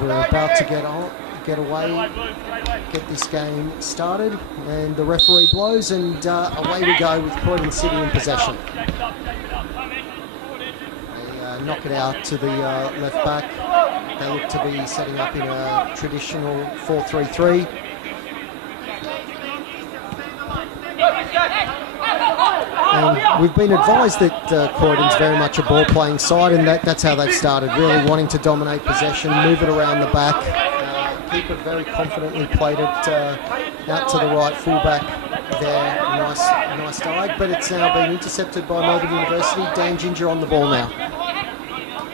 we're about to get away, get this game started, and the referee blows, and away we go with Croydon City in possession. They knock it out to the left back. They look to be setting up in a traditional 4-3-3. And we've been advised that Croydon's very much a ball-playing side, and that's how they've started, really wanting to dominate possession, move it around the back, keep it very confidently, played it out to the right fullback there, nice dive, but it's now been intercepted by Melbourne University. Dan Ginger on the ball now.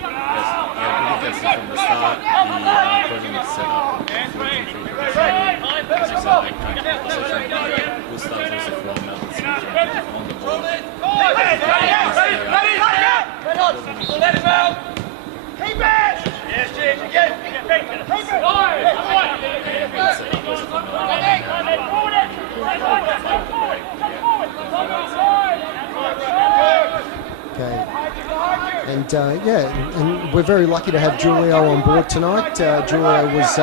Yes, yeah, you can see from the start, the Croydon is set up we'll start also from Melbourne City on the ball. Let him out! Keep it! Yes, James, again! Okay. And and we're very lucky to have Julio on board tonight. Julio was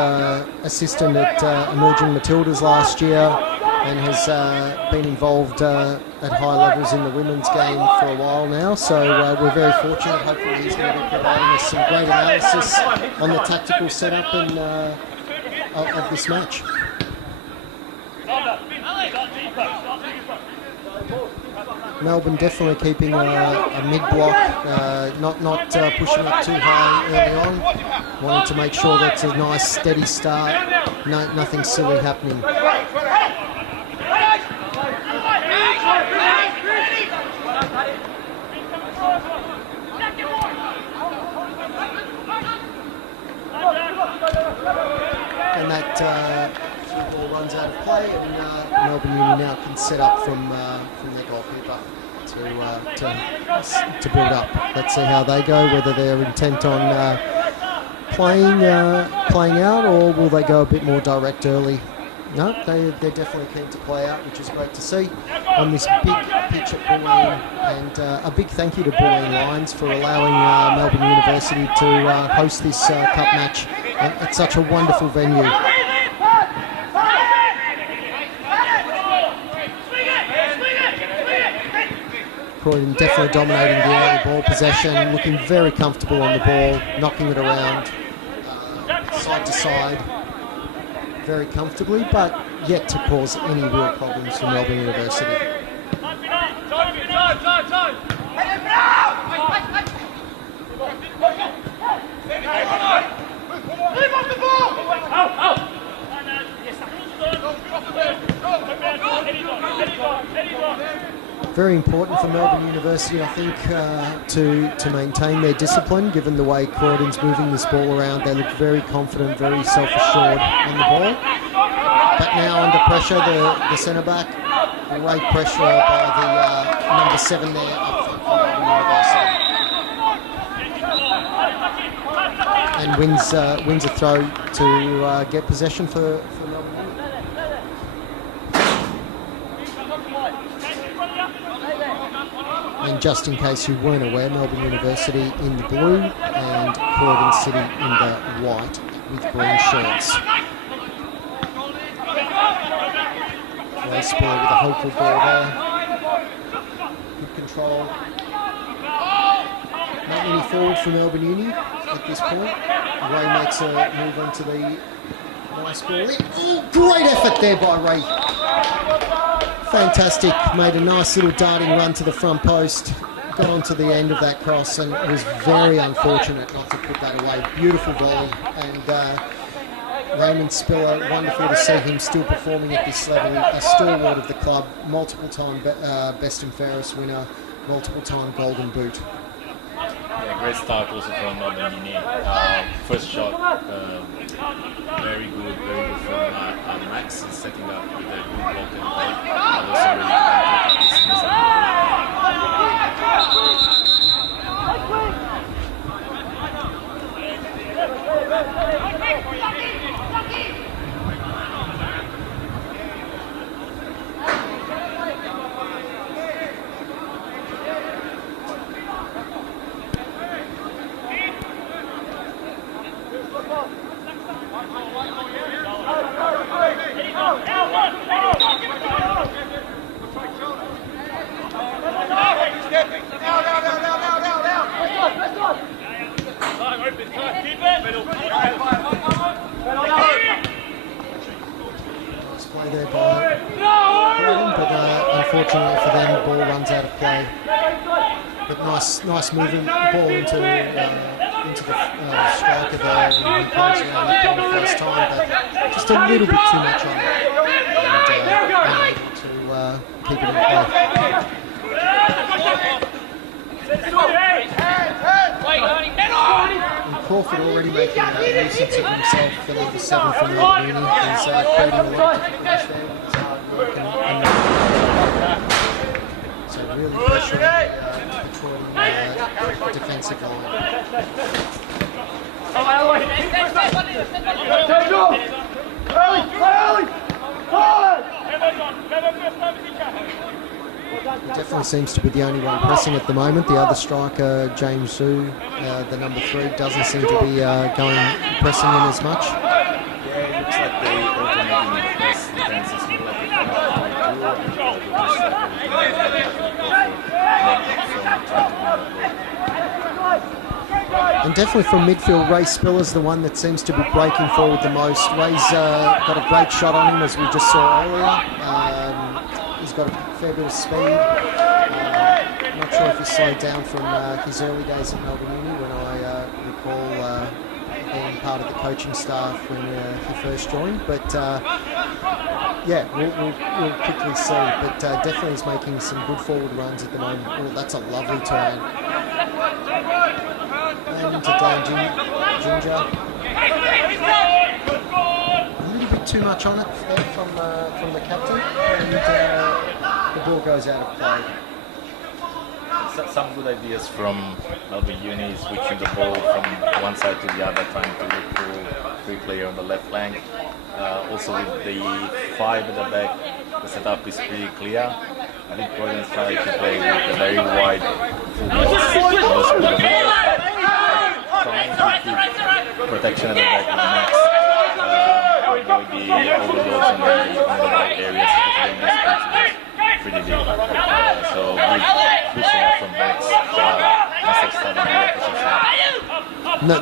assistant at Emerging Matildas last year and has been involved at high levels in the women's game for a while now. So we're very fortunate. Hopefully he's going to be providing us some great analysis on the tactical setup and of this match. Melbourne definitely keeping a mid-block, not pushing up too high early on, wanting to make sure that's a nice steady start, nothing silly happening. And that ball runs out of play, and Melbourne Uni now can set up from their goalkeeper to build up. Let's see how they go, whether they're intent on playing out, or will they go a bit more direct early. No, they're definitely keen to play out, which is great to see on this big pitch at Bulleen. And a big thank you to Bulleen Lions for allowing Melbourne University to host this cup match at such a wonderful venue. Croydon definitely dominating the early ball possession, looking very comfortable on the ball, knocking it around side to side very comfortably, but yet to cause any real problems for Melbourne University. Very important for Melbourne University, I think, to maintain their discipline, given the way Croydon's moving this ball around. They look very confident, very self-assured on the ball. But now under pressure, the centre-back, great pressure by the number 7 there up front for Melbourne University. And wins a throw to get possession for Melbourne. And just in case you weren't aware, Melbourne University in the blue and Croydon City in the white with green shirts. Raimond Spiller with a hopeful ball there. Good control. Not many forward for Melbourne Uni at this point. Ray makes a move onto the nice ball. Oh, great effort there by Ray. Fantastic, made a nice little darting run to the front post, got onto the end of that cross, and it was very unfortunate not to put that away. Beautiful volley, and Raimond Spiller, wonderful to see him still performing at this level, a stalwart of the club, multiple time best and fairest winner, multiple time golden boot. Yeah, great start also from Melbourne Uni. First shot, very good from Max, setting up with a good block and also Nice play there by Croydon, but unfortunately for them, the ball runs out of play. But nice moving ball into the striker there, and he plays around the corner first time, but just a little bit too much on it, and unable to keep it in play. And Crawford already making a nuisance of himself for the 7 from Melbourne Uni. He's creating a lot of difficulties there with his hard work and so really pressuring the Croydon defensive line. He definitely seems to be the only one pressing at the moment. The other striker, James Zhu, the number 3, doesn't seem to be going pressing in as much. Yeah, it looks like they alternating press defenses more like And definitely from midfield, Raimond Spiller's the one that seems to be breaking forward the most. Ray's got a great shot on him, as we just saw earlier. He's got a fair bit of speed. I'm not sure if he's slowed down from his early days at Melbourne Uni, when I recall being part of the coaching staff when he first joined. But yeah, we'll quickly see. But definitely is making some good forward runs at the moment. Oh, that's a lovely turn. And into Dane Ginger. A little bit too much on it there from the captain, and the ball goes out of play. Some good ideas from Melbourne Uni, switching the ball from one side to the other, trying to look for free player on the left flank. Also with the 5 at the back, the setup is pretty clear. I think Croydon's trying to play with a very wide fullbacks, trying to keep protection at the back with Max. Avoid the overloads on the wide areas, especially in this pitch, pretty big. So good setup from Max. Must have started the opposition.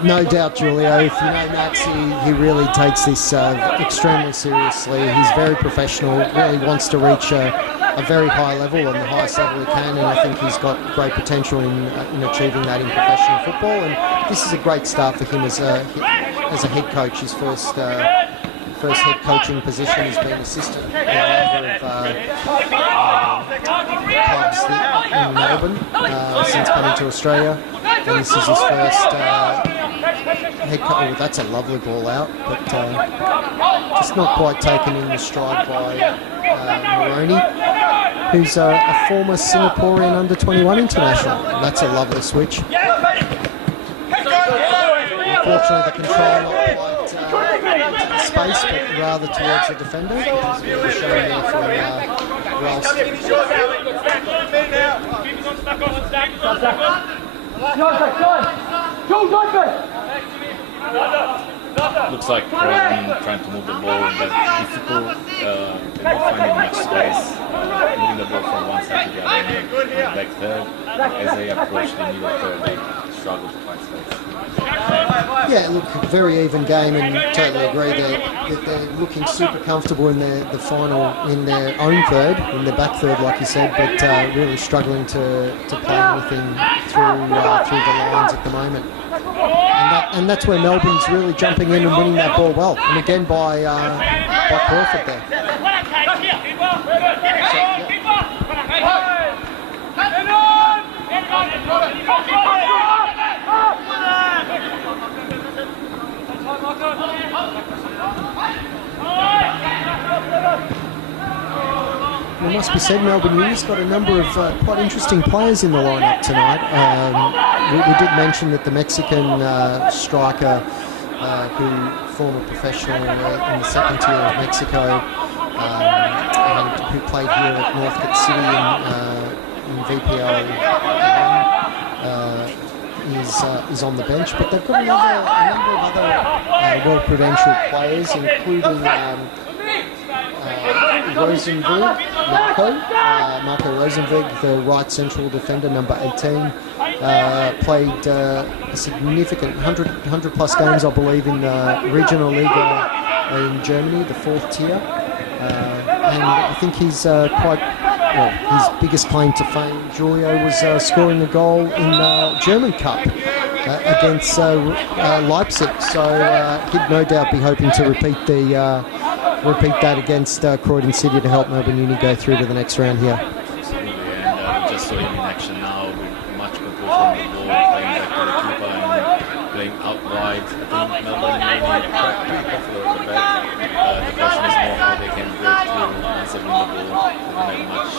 No doubt, Julio. If you know Max, he really takes this extremely seriously. He's very professional, really wants to reach a very high level, on the highest level he can, and I think he's got great potential in achieving that in professional football. And this is a great start for him as a head coach. His first head coaching position has been assistant in a number of clubs in Melbourne since coming to Australia. And this is his first head coach. Oh, that's a lovely ball out, but just not quite taken in the stride by Moroney, who's a former Singaporean under-21 international. That's a lovely switch. Unfortunately, the control not quite into the space, but rather towards the defender, which is really showing there from Ralston. Looks like Croydon trying to move the ball, but difficult. They're not finding much space. Moving the ball from one side to the other, back third. As they approach the middle third, they struggle to find space. Yeah, look, very even game, and totally agree that they're looking super comfortable in their own third, in their back third, like you said, but really struggling to play anything through the lines at the moment. And that's where Melbourne's really jumping in and winning that ball well, and again by Crawford there. It must be said, Melbourne Uni's got a number of quite interesting players in the lineup tonight. We did mention that the Mexican striker, who former professional in the second tier of Mexico, and who played here at Northcote City in VPL 1, is on the bench. But they've got a number of other well-credentialed players, including Rosenberg, Marco Rosenberg, the right central defender, number 18, played a significant 100 plus games, I believe, in the regional league in Germany, the 4th tier. And I think he's his biggest claim to fame, Julio, was scoring a goal in the German Cup against Leipzig. So he'd no doubt be hoping to repeat that against Croydon City to help Melbourne Uni go through to the next round here. Absolutely, and we just saw him in action now with much control from the ball, playing back to the keeper and playing out wide. I think Melbourne Uni pretty comfortable at the back. The question is more how they can break through once they win the ball. They don't have much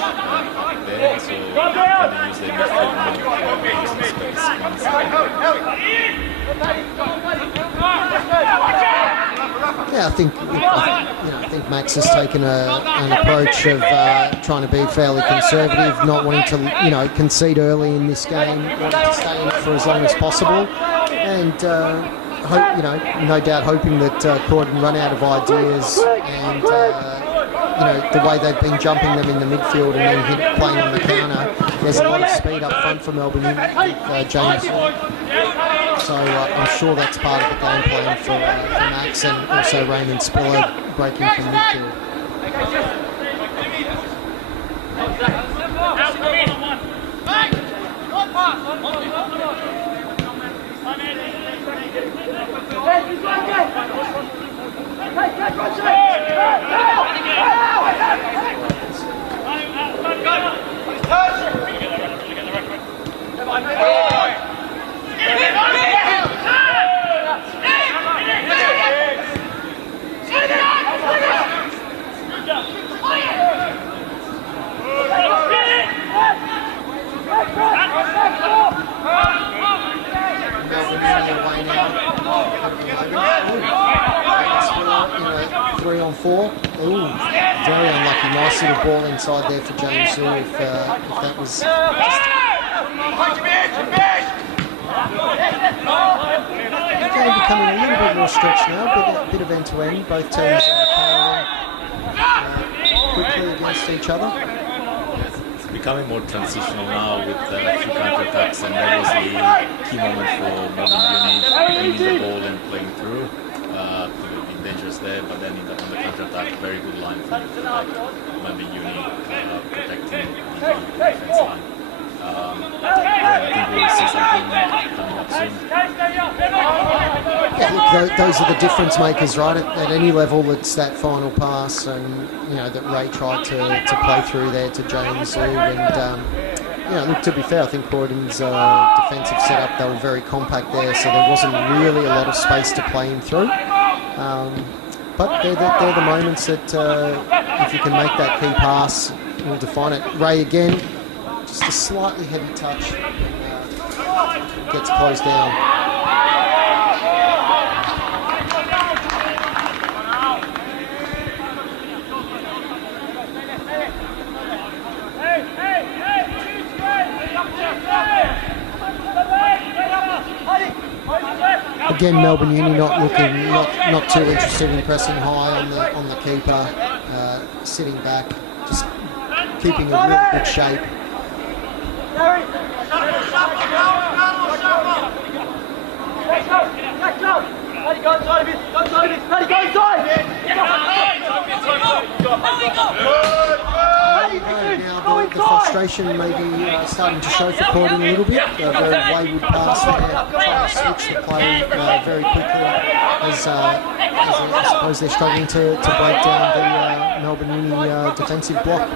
up there, so can they use their midfield more to use the space inside. Yeah, I think Max has taken an approach of trying to be fairly conservative, not wanting to concede early in this game, wanting to stay in it for as long as possible, and no doubt hoping that Croydon run out of ideas and the way they've been jumping them in the midfield and then playing on the counter. There's a lot of speed up front for Melbourne with James. So I'm sure that's part of the game plan for Max, and also Raimond Spiller breaking from midfield. Three on four. Ooh, very unlucky. Nice little ball inside there for James Zhu. If that was just... The game becoming a little bit more stretched now. A bit of end-to-end. Both teams powering quickly against each other. It's becoming more transitional now with a few counter-attacks, and that was the key moment for Melbourne Uni, winning the ball and playing through. Dangerous there, but then on the counter-attack, very good line from Melbourne Uni protecting the defense line. I think we'll see something coming up soon. Yeah, look, those are the difference makers, right? At any level, it's that final pass, and that Ray tried to play through there to James Zhu, and look, to be fair, I think Croydon's defensive setup, they were very compact there, so there wasn't really a lot of space to play him through. But they're the moments that if you can make that key pass, will define it. Ray again, just a slightly heavy touch, gets closed down. Again, Melbourne Uni not too interested in pressing high on the keeper, sitting back, just keeping a really good shape. Now the frustration may be starting to show for Croydon a little bit. A very wayward pass there, trying to switch the play very quickly as I suppose they're struggling to break down the Melbourne Uni defensive block.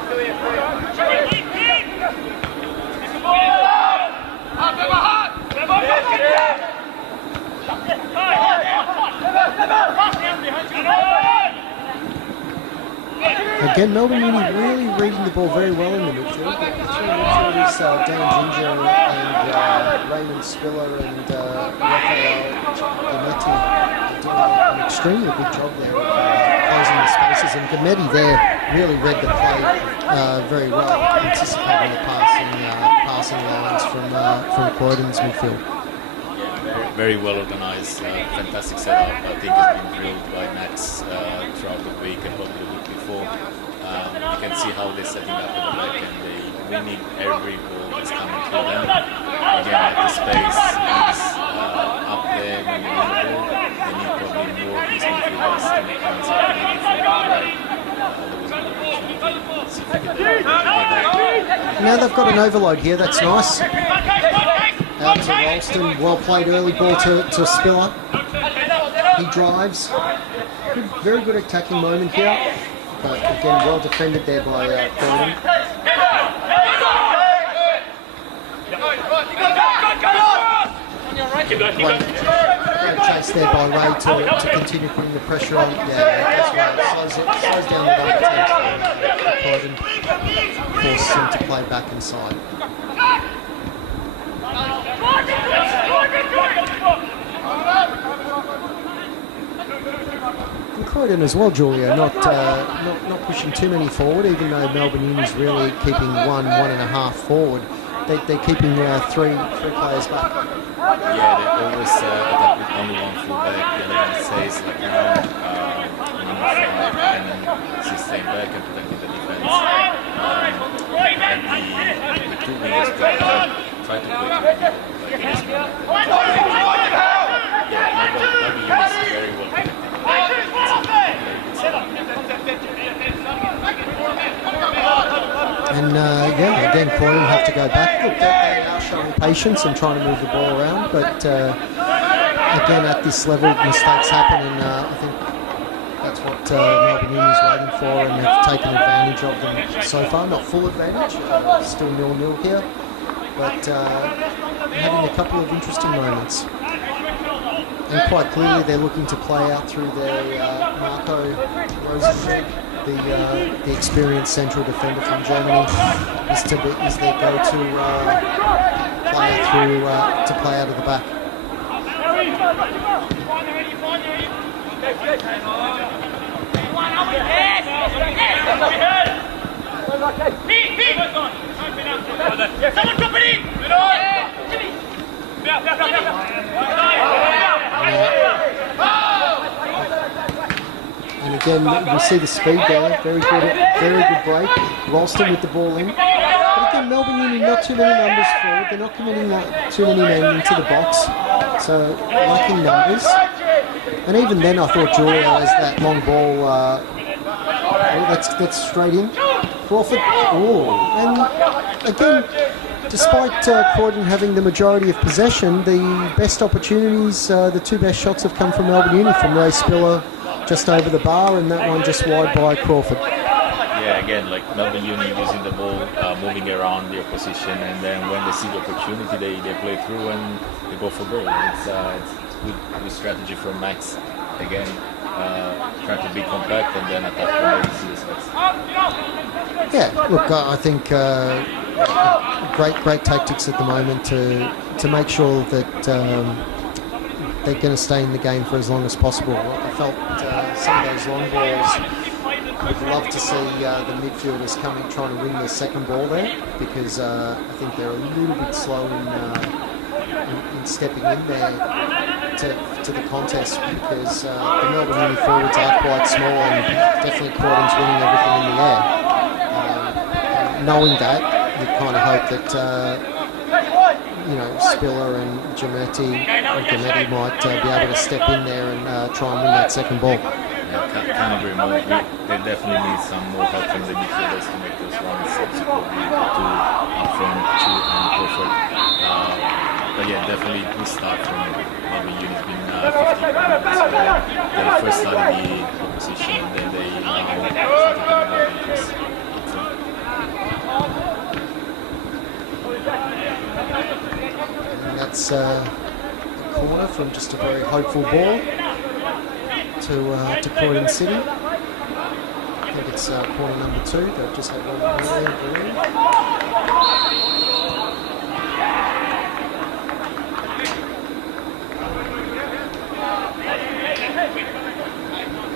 Again, Melbourne Uni really reading the ball very well in the midfield. The three midfielders, Dan Ginger and Raimond Spiller and Raphael Gametti doing an extremely good job there of closing the spaces. And Gametti there really read the play very well, anticipating the passing lines from Croydon's midfield. Very well organised, fantastic setup. I think it's been drilled by Max throughout the week and probably the week before. You can see how they're setting up at the back, and they winning every ball that's coming to them. Again, like the space is up there when you win the ball. They need probably more of these midfielders to make runs out of it. Now they've got an overload here, that's nice. Out to Ralston, well played early ball to Spiller. He drives. Very good attacking moment here, but again well defended there by Croydon. Great chase there by Ray to continue putting the pressure on. Yeah, that's right. Slows down the ball. Croydon forces him to play back inside. And Croydon as well, Julia, not pushing too many forward, even though Melbourne Uni's really keeping one and a half forward. They're keeping three players back. Yeah, they always attack with only one full back. The other one stays like around number 5 and then staying back and protecting the defense. And the two wingers try to play like this one. Yeah, Melbourne Uni is very well And again, Croydon have to go back. Look, they are showing patience and trying to move the ball around, but again, at this level, mistakes happen, and I think that's what Melbourne Uni is waiting for, and have taken advantage of them so far. Not full advantage, still 0-0 here, but having a couple of interesting moments. And quite clearly, they're looking to play out through their Marco Rosenberg, the experienced central defender from Germany, is their go-to player to play out of the back. Someone drop it in! And again, you see the speed there. Very good break. Ralston with the ball in. But again, Melbourne Uni not too many numbers forward. They're not committing too many men into the box, so lacking numbers. And even then, I thought Julio has that long ball. That's straight in. Crawford. Oh, and again, despite Croydon having the majority of possession, the best opportunities, the two best shots have come from Melbourne Uni, from Raimond Spiller just over the bar, and that one just wide by Crawford. Yeah, again, like Melbourne Uni using the ball, moving around the opposition, and then when they see the opportunity, they play through and they go for goal. It's good strategy from Max. Again, trying to be compact and then attack when they see the space. Yeah, look, I think great tactics at the moment to make sure that they're going to stay in the game for as long as possible. I felt some of those long balls, would love to see the midfielders trying to win their second ball there, because I think they're a little bit slow in stepping in there to the contest, because the Melbourne Uni forwards are quite small, and definitely Croydon's winning everything in the air. Knowing that, you kind of hope that Spiller and Giametti might be able to step in there and try and win that second ball. Yeah, can't agree more. They definitely need some more help from the midfielders to make those runs, supporting to up front, Chu and Crawford. But yeah, definitely good start from Melbourne Uni. It's been 15 minutes where they first started the opposition, and then they now started getting more interest. And that's a corner from just a very hopeful ball to Croydon City. I think it's corner number 2. They've just had one more there, Bulleen.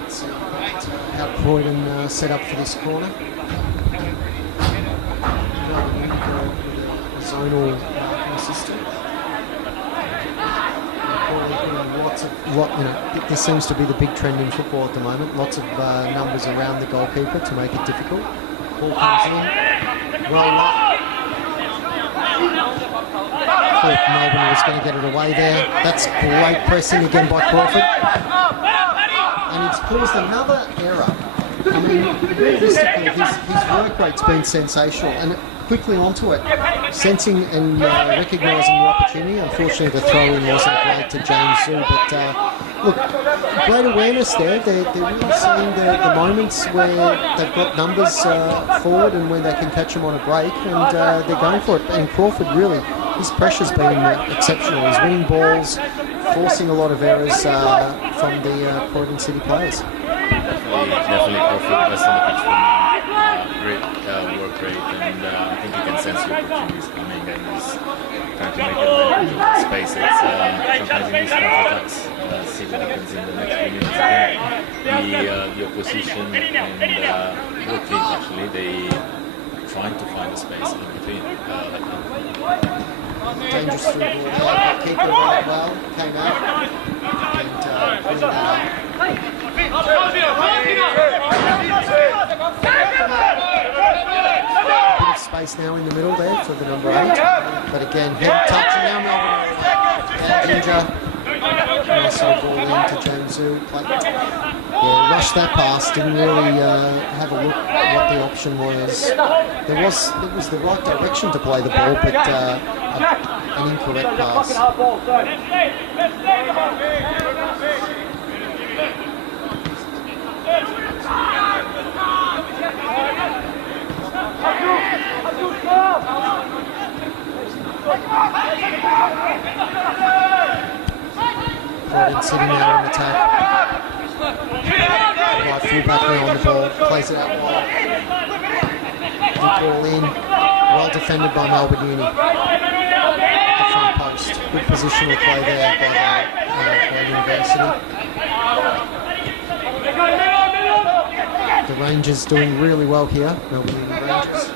Let's see how Croydon set up for this corner. With a zonal system. This seems to be the big trend in football at the moment. Lots of numbers around the goalkeeper to make it difficult. Ball comes in, roll up, Thought Melbourne was going to get it away there. That's great pressing again by Crawford. And it's caused another error. I mean, realistically, his work rate's been sensational. And quickly onto it, sensing and recognising the opportunity. Unfortunately, the throw-in wasn't great to James Zhu, but look, great awareness there. They're really seeing the moments where they've got numbers forward and when they can catch them on a break, and they're going for it. And Crawford, really, his pressure's been exceptional. He's winning balls, forcing a lot of errors from the Croydon City players. Definitely Crawford, best on the pitch for me. Great work rate, and I think he can sense the opportunities coming, and he's trying to make advantage of the space. It's sometimes in these counter-attacks, see what happens in the next few minutes again. The opposition and both teams actually, they trying to find a space in between. Dangerous through ball there, but keeper right well, came out and putting that up. Bit of space now in the middle there for the number 8, but again, head touch, and now Melbourne Ginger. Also ball into James Zhu. Yeah, rushed that pass, didn't really have a look at what the option was. It was the right direction to play the ball, but an incorrect pass. Croydon City now on attack. Right fullback now on the ball, plays it out wide. Good ball in, well defended by Melbourne Uni. The front post, good positional play there by University. The Rangers doing really well here, Melbourne Uni Rangers.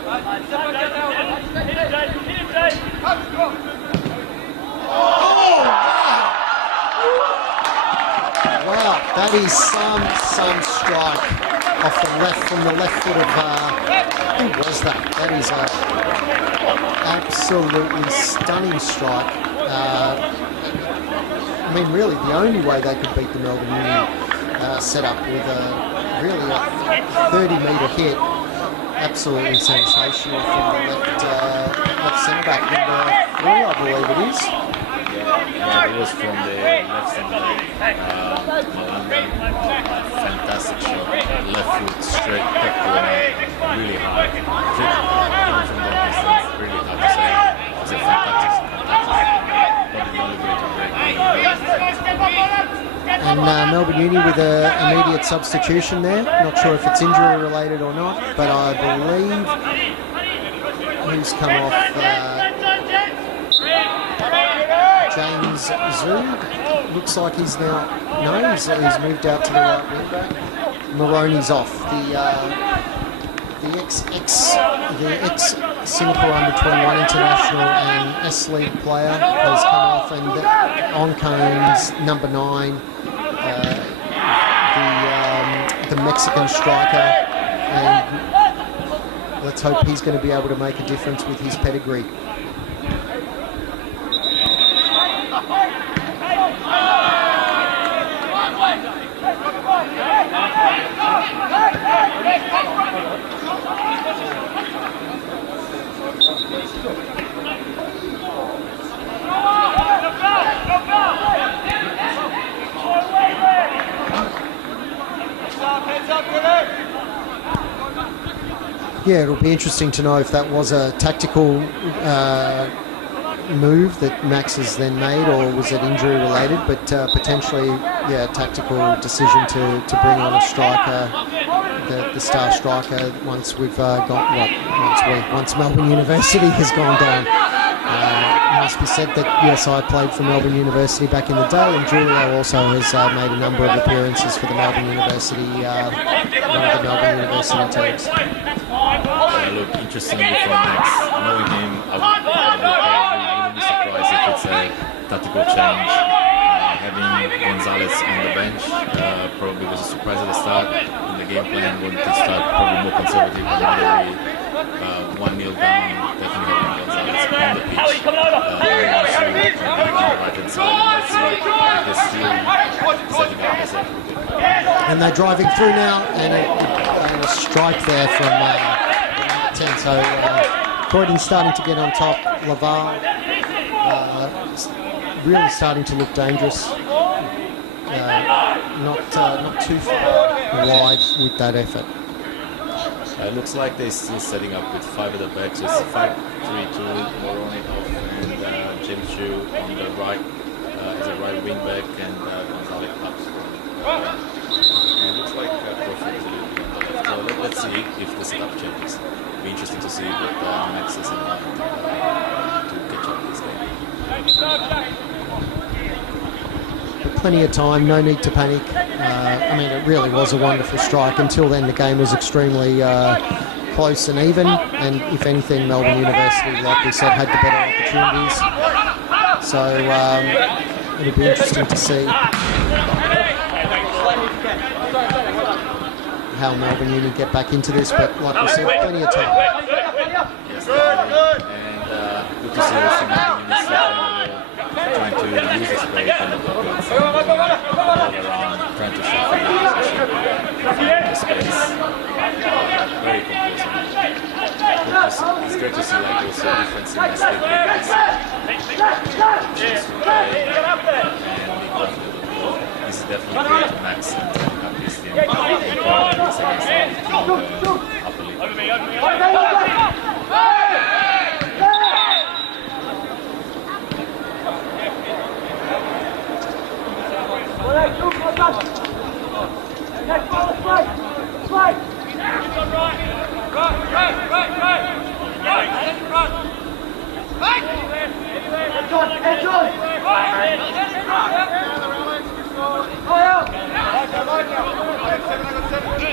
Wow, that is some strike off the left, from the left foot of, who was that? That is an absolutely stunning strike. I mean, really, the only way they could beat the Melbourne Uni setup with really a 30-metre hit. Absolutely sensational from the left centre back, number 3, I believe it is. Yeah, it was from the left centre back. Fantastic shot, left foot straight, kept going really high. Even from that distance, really hard to say. It was a fantastic And Melbourne Uni with an immediate substitution there. Not sure if it's injury related or not, but I believe who's come off. James Zhu, looks like he's now, he's moved out to the right wing back. Maroney's off, the ex-Singapore under-21 international and S-League player has come off, and on comes number 9, the Mexican striker, and let's hope he's going to be able to make a difference with his pedigree. Yeah, it'll be interesting to know if that was a tactical move that Max has then made, or was it injury related, but potentially, yeah, tactical decision to bring on a striker, the star striker, once we've once Melbourne University has gone down. It must be said that, yes, I played for Melbourne University back in the day, and Julio also has made a number of appearances for the Melbourne University, one of the Melbourne University teams. Look, interestingly from Max, knowing him, I wouldn't be surprised if it's a tactical change. Having Gonzalez on the bench probably was a surprise at the start. In the game plan, wanted to start probably more conservative, and 1-0 down, definitely having Gonzalez on the pitch. Also on the right-hand side. Let's see if they're still setting up as a good player. And they're driving through now, and a strike there from 10. So Croydon's starting to get on top. Laval really starting to look dangerous. Not too far wide with that effort. It looks like they're still setting up with 5 at the back, so it's 5-3-2, Moronikoff and James Chu on the right as a right wing back, and Gonzalez up. It looks like Crawford is a little bit on the left, so let's see if the setup changes. It'll be interesting to see what Max is in mind to catch up this game. Plenty of time, no need to panic. I mean, it really was a wonderful strike. Until then, the game was extremely close and even. And if anything, Melbourne University, like we said, had the better opportunities. So it'll be interesting to see how Melbourne Uni get back into this. But like we said, plenty of time. Yes, and good to see also Melbourne Uni trying to use the space and the pockets and all around, trying to shuffle the position, find the space. Very confusing. It's great to see like also difference in the state leagues. Chance to play and be confident with the ball. This is definitely great to Max and setting up his team against the upper league.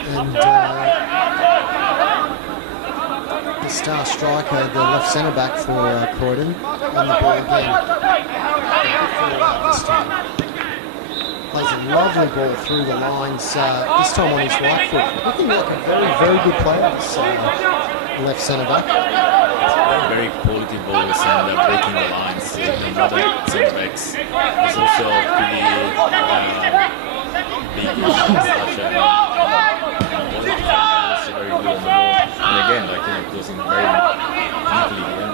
And the star striker, the left centre back for Croydon, on the ball again. This time. Plays a lovely ball through the lines, this time on his right foot. Looking like a very, very good player, this left centre back. Very quality balls and breaking the lines. Another centre backs is also pretty big in such a also very good on the ball. And again, like it goes in very deeply.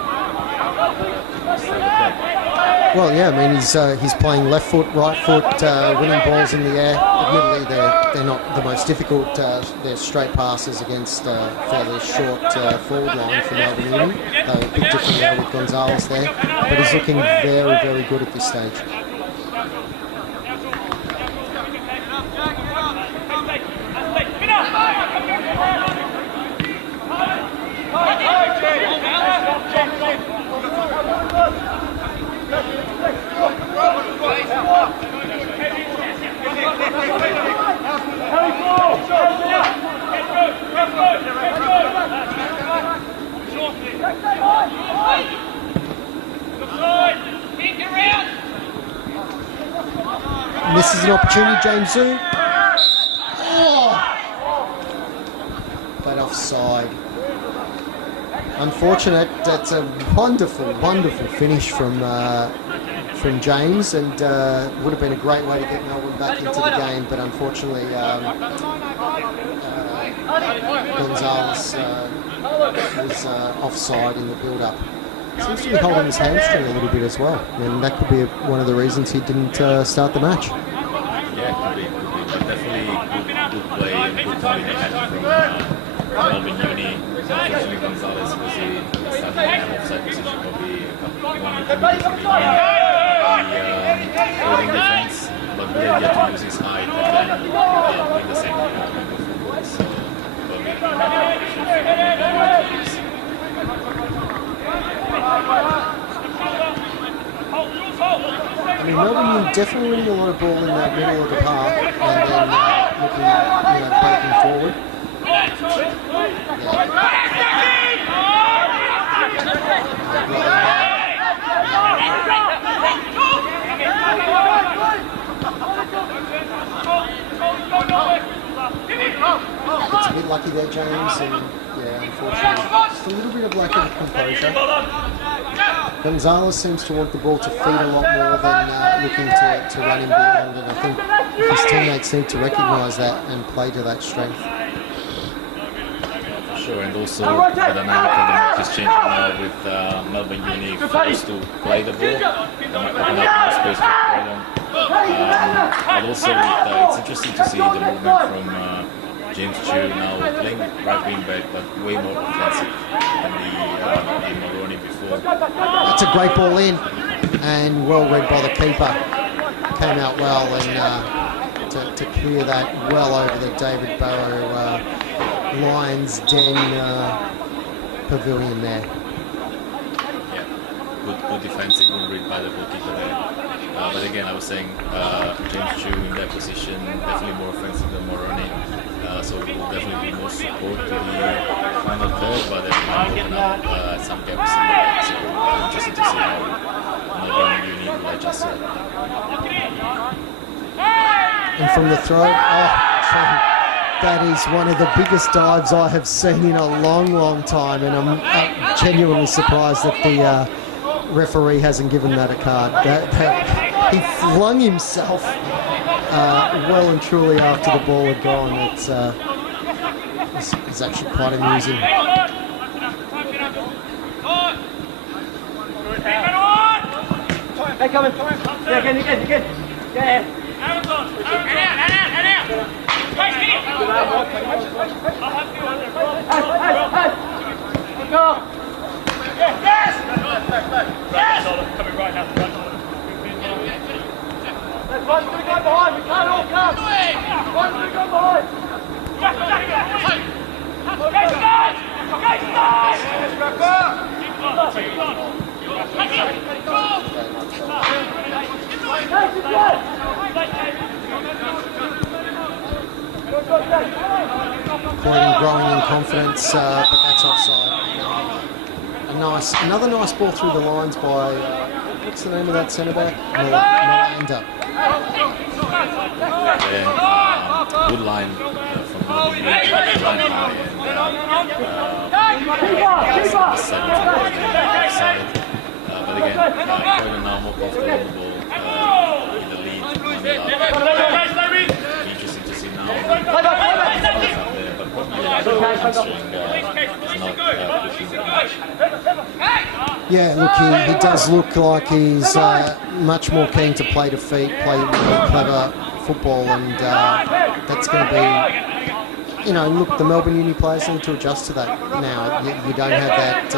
Well, yeah, I mean he's playing left foot, right foot, winning balls in the air. Admittedly, they're not the most difficult. They're straight passes against fairly short forward line for Melbourne Uni. A bit different there with Gonzalez there, but he's looking very, very good at this stage. Misses an opportunity, James Zhu. Oh! But offside. Unfortunate. That's a wonderful, wonderful finish from James, and would have been a great way to get Melbourne back into the game. But unfortunately, Gonzalez was offside in the build-up. Seems to be holding his hamstring a little bit as well, and that could be one of the reasons he didn't start the match. Yeah, could be. But definitely good play and good combination from Melbourne Uni. Unfortunately, Gonzalez was starting in an offside position, probably a couple of meters behind the defense, but really had to use his height and then in the second moment of football. So, I mean, Melbourne Uni definitely winning a lot of ball in that middle of the park, and then looking, breaking forward. Gets a bit lucky there, James, and yeah, unfortunately, just a little bit of lack of composure. Gonzalez seems to want the ball to feed a lot more than looking to run him beyond, and I think his teammates need to recognise that and play to that strength. Sure, and also the dynamic of the match is changing now with Melbourne Uni forced to play the ball and open up more space for Croydon. But also it's interesting to see the movement from James Chu now playing right wing back, but way more offensive than the Moroni before. That's a great ball in, and well read by the keeper. Came out well, and to clear that well over the David Barro Lions Den pavilion there. Yeah, good defensive, good read by the goalkeeper there. But again, I was saying James Chu in that position, definitely more offensive than Moroni. So it will definitely be more support to the final third, but then open up some gaps in the back. So interesting to see how Melbourne Uni will adjust to that. And from the throw, that is one of the biggest dives I have seen in a long time, and I'm genuinely surprised that the referee hasn't given that a card. He flung himself well and truly after the ball had gone. It's actually quite amusing. Hey, come on. Yeah, again. Yeah. Coming right now. One's going to go behind. We can't all come. One's going to go behind. Croydon growing in confidence, but that's offside. Another nice ball through the lines by what's the name of that centre back? Melanda. Good line from Melbourne Uni. But again, Croydon now more comfortable on the ball in the lead. Interesting to see now. Yeah, look, he does look like he's much more keen to play to feet, play clever football, and that's going to be, look, the Melbourne Uni players need to adjust to that now. You don't have that,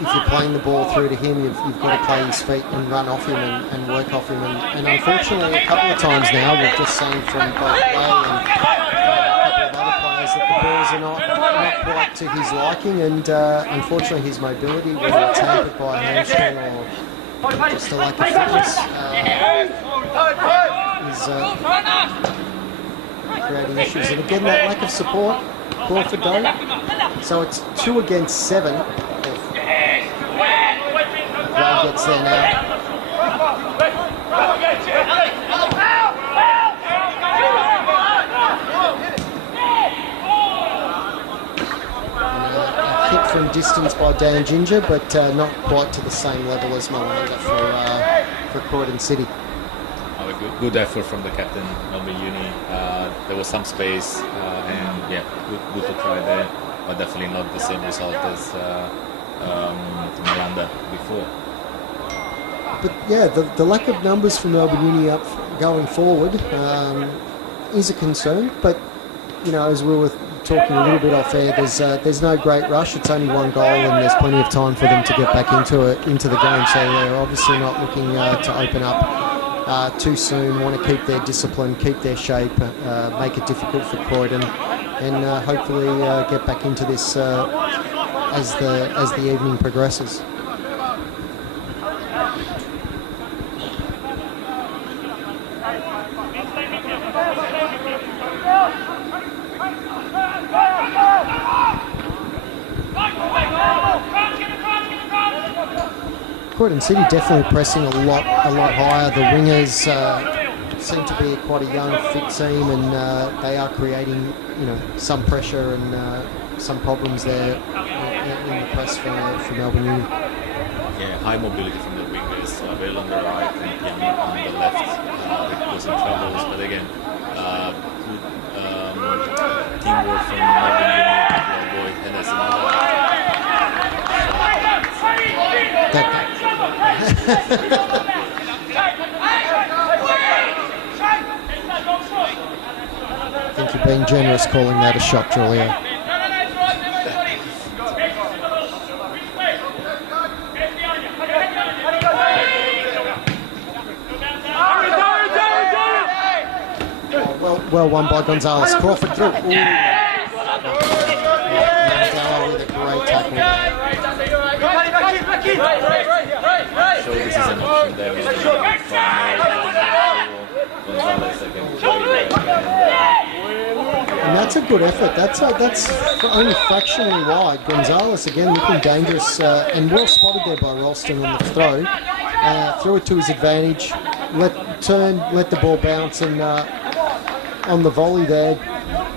if you're playing the ball through to him, you've got to play his feet and run off him and work off him, and unfortunately a couple of times now we've just seen from both Ray and that the balls are not quite to his liking, and unfortunately his mobility, whether it's hampered by a hamstring or just a lack of fitness, is creating issues. And again, that lack of support, ball for Doe. So it's 2 against 7. Ray gets there now. From distance by Dan Ginger, but not quite to the same level as Melanda for Croydon City. Good effort from the captain, Melbourne Uni. There was some space, and yeah, good to try there, but definitely not the same result as Melanda before. But yeah, the lack of numbers from Melbourne Uni up going forward is a concern, but as we were talking a little bit off air, there's no great rush. It's only 1 goal, and there's plenty of time for them to get back into the game. So they're obviously not looking to open up too soon. Want to keep their discipline, keep their shape, make it difficult for Croydon, and hopefully get back into this as the evening progresses. Croydon City definitely pressing a lot higher. The wingers seem to be quite a young, fit team, and they are creating, some pressure and some problems there in the press for Melbourne Uni. Yeah, high mobility from the wingers, Bale on the right and Young on the left, that causing troubles. But again, good teamwork from Melbourne Uni to avoid Henderson. I think you're being generous calling that a shot, Julia. Well won by Gonzalez. Crawford through. Ooh. Mandela with a great tackle. So this is an option there. And that's a good effort. That's only fractionally wide. Gonzalez again looking dangerous and well spotted there by Ralston on the throw. Threw it to his advantage. Let the ball bounce, and on the volley there,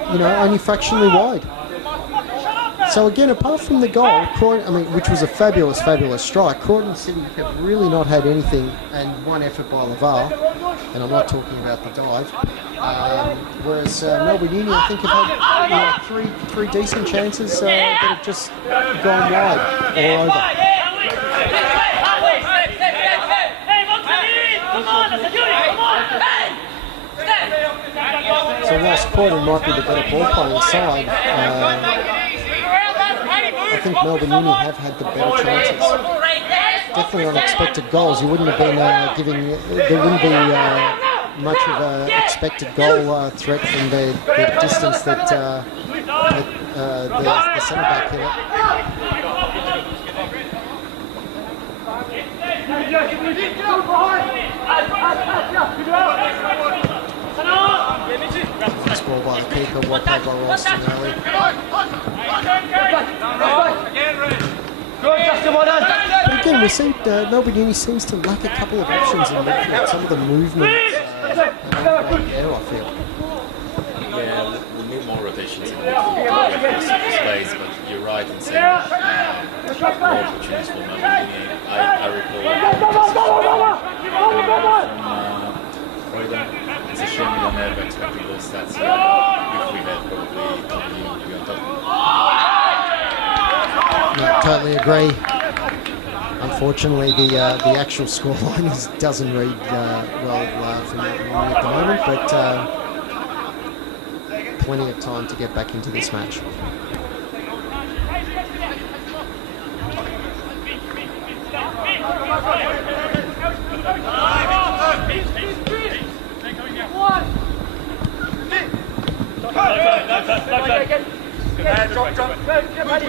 only fractionally wide. So again, apart from the goal, which was a fabulous strike, Croydon City have really not had anything, and one effort by Laval, and I'm not talking about the dive. Whereas Melbourne Uni, I think, have had three decent chances that have just gone wide or over. So whilst Croydon might be the better ball playing side, I think Melbourne Uni have had the better chances. Definitely unexpected goals. You wouldn't have been there wouldn't be much of an expected goal threat from the distance that the centre back hit it. Nice ball by the keeper, well played by Ralston early. But again, we see Melbourne Uni seems to lack a couple of options in midfield. Some of the movement there, I feel. Yeah, we need more rotations in midfield. Space, but you're right in saying more opportunities for Melbourne Uni. I recall Croydon. It's a shame we don't have expected those stats. If we had, probably be on top. No, totally agree. Unfortunately, the actual scoreline doesn't read well for Melbourne Uni at the moment, but plenty of time to get back into this match.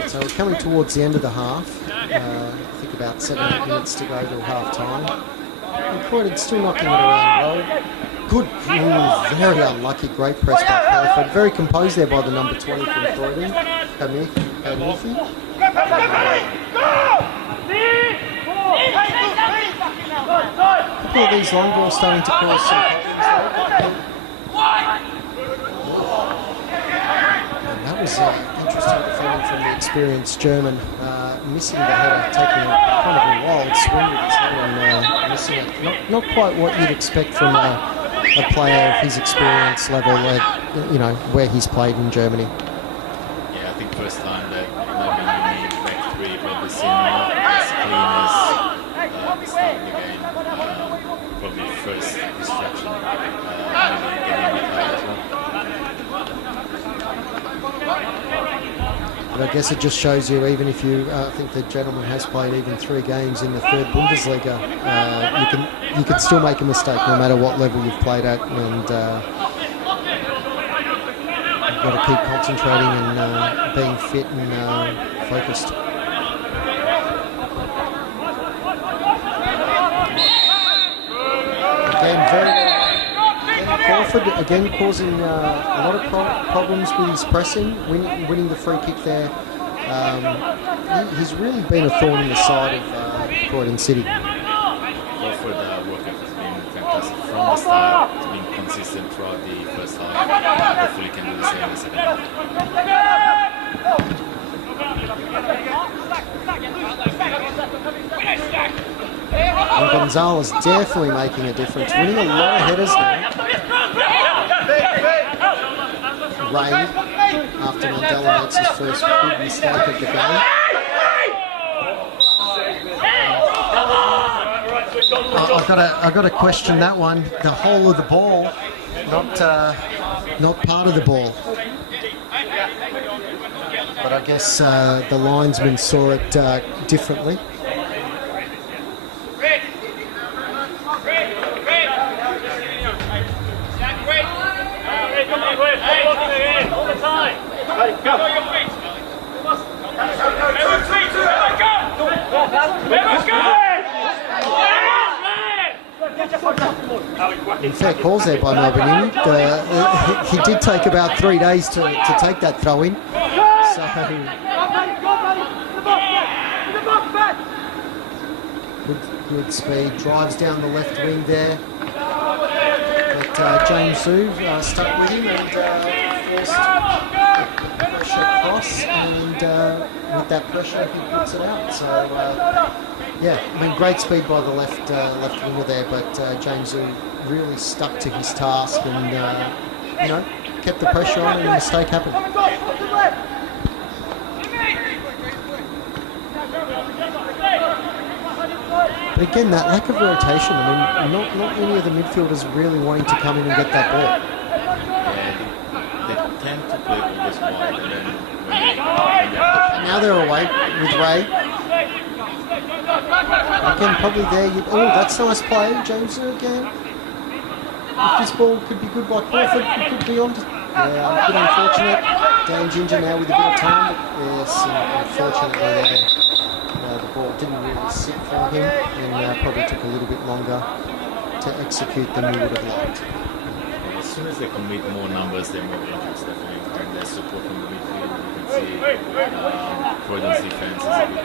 So we're coming towards the end of the half. I think about 7-8 minutes to go till half time. And Croydon still knocking it around well. Good, very unlucky, great press by Crawford. Very composed there by the number 20 from Croydon, Kamithi. A couple of these long balls starting to cause some problems. That was interesting defending from the experienced German, missing the header, taking a kind of a wild swing with his header and missing it. Not quite what you'd expect from a player of his experience level at, where he's played in Germany. Yeah, I think first time that maybe you need back three, probably seen more as clean as the start of the game. Probably first distraction, maybe getting a bit high as well. But I guess it just shows you, even if you think the gentleman has played even 3 games in the third Bundesliga, you can still make a mistake no matter what level you've played at, and you've got to keep concentrating and being fit and focused. Crawford again causing a lot of problems with his pressing, winning the free kick there. He's really been a thorn in the side of Croydon City. Crawford work has been fantastic from the start. He's been decent throughout the first half. Hopefully can do the same in the second half. And Gonzalo's definitely making a difference. Winning a lot of headers now. Ray, after Mandela makes his first big mistake of the game. I've got to question that one. The whole of the ball, not part of the ball. But I guess the linesman saw it differently. In fair calls there by Melbourne Uni. He did take about 3 days to take that throw in. So good speed, drives down the left wing there. But James Zhu stuck with him and forced the pressure across, and with that pressure he puts it out. So yeah, I mean, great speed by the left winger there, but James Zhu really stuck to his task and kept the pressure on, and a mistake happened. But again, that lack of rotation, I mean, not many of the midfielders really wanting to come in and get that ball. Yeah, they tend to play all this wide, and then now they're away with Ray. Again, probably there. That's a nice play, James again. If this ball could be good by Crawford, it could be on. Yeah, a bit unfortunate. Dan Ginger now with a bit of time, but yes, unfortunately there. The ball didn't really sit for him, and probably took a little bit longer to execute than we would have liked. As soon as they commit more numbers, they're more dangerous, definitely. And their support from the midfield, you can see Croydon's defense is a bit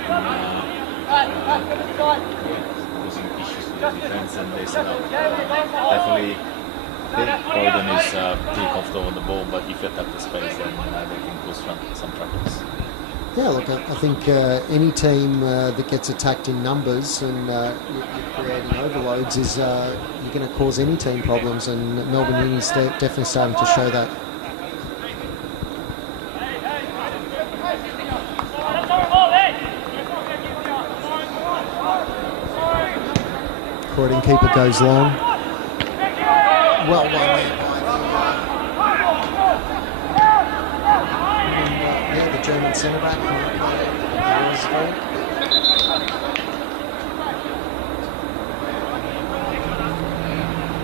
causing issues with the defense, and they set up. Definitely, Croydon is pretty comfortable on the ball, but if you attack the space, then they can cause some troubles. Yeah, look, I think any team that gets attacked in numbers and you're creating overloads is you're going to cause any team problems, and Melbourne Uni is definitely starting to show that. Croydon keeper goes long. Well won there by the German centre-back.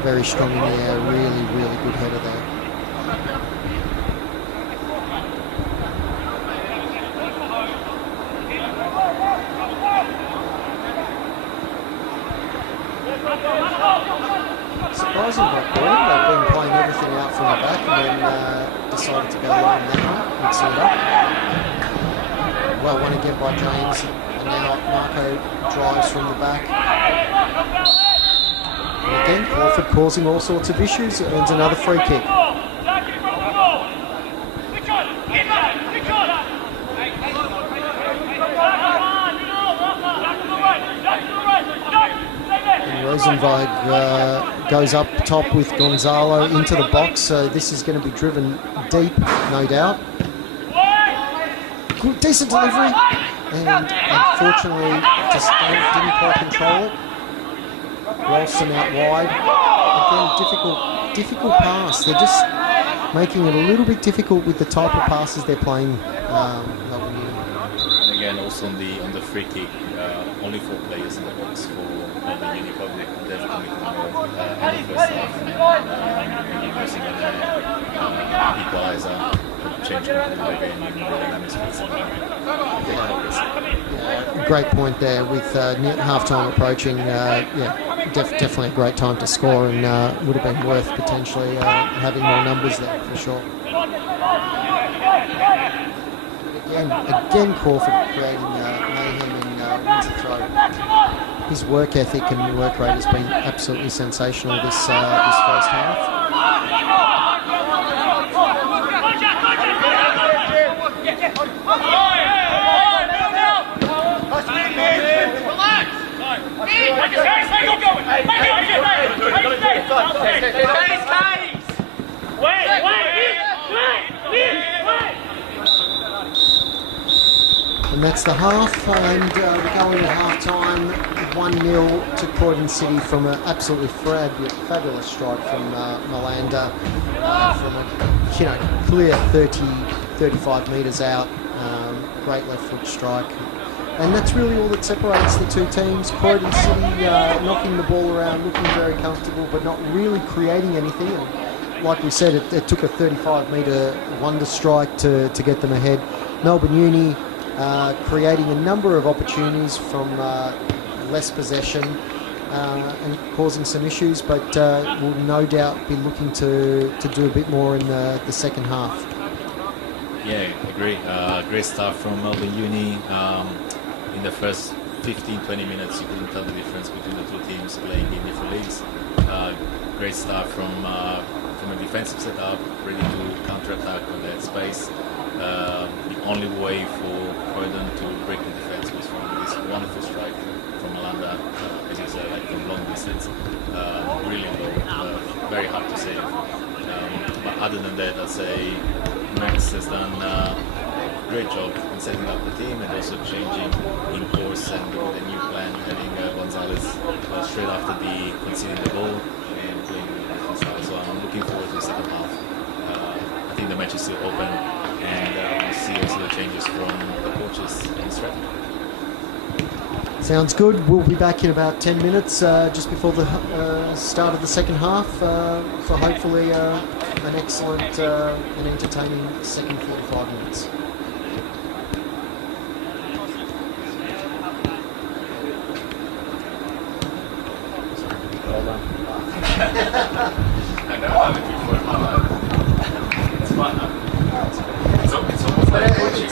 Very strong in the air, really good header there. Surprising by Croydon, they've been playing everything out from the back and then decided to go long that night, mix it up. Well won again by James, and now Marco drives from the back. And again, Crawford causing all sorts of issues. It earns another free kick. And Rosenweig goes up top with Gonzalo into the box, so this is going to be driven deep, no doubt. Good, decent delivery, and unfortunately just didn't quite control it. Ralston out wide. Again, difficult pass. They're just making it a little bit difficult with the type of passes they're playing. And again, also on the free kick, only 4 players in the box for Melbourne Uni Public. They've committed more in the first half. Using an equaliser could change completely the game and the dynamics of the Great point there with half-time approaching. Definitely a great time to score, and would have been worth potentially having more numbers there for sure. Again Crawford creating mayhem and wins the throw. His work ethic and work rate has been absolutely sensational this first half. And that's the half, and we go into half-time, 1-0 to Croydon City from an absolutely fabulous strike from Melanda, from a clear 35 metres out, great left foot strike. And that's really all that separates the two teams. Croydon City knocking the ball around, looking very comfortable, but not really creating anything. And like we said, it took a 35-metre wonder strike to get them ahead. Melbourne Uni creating a number of opportunities from less possession and causing some issues, but will no doubt be looking to do a bit more in the second half. Yeah, agree. Great start from Melbourne Uni. In the first 15-20 minutes, you couldn't tell the difference between the two teams playing in different leagues. Great start from a defensive setup, ready to counter-attack on that space. The only way for Croydon to break the defense was from this wonderful strike from Melanda, as you said, like from long distance. Brilliant goal, very hard to save. But other than that, I'd say Max has done a great job in setting up the team and also changing in course and with a new plan, having Gonzalez straight after the conceding the goal and playing the different style. So I'm looking forward to the second half. I think the match is still open, and we'll see also the changes from the coaches and strategy. Sounds good. We'll be back in about 10 minutes, just before the start of the second half, for hopefully an excellent and entertaining second 45 minutes. I know how to do for my life. It's fun, huh? It's almost like coaching.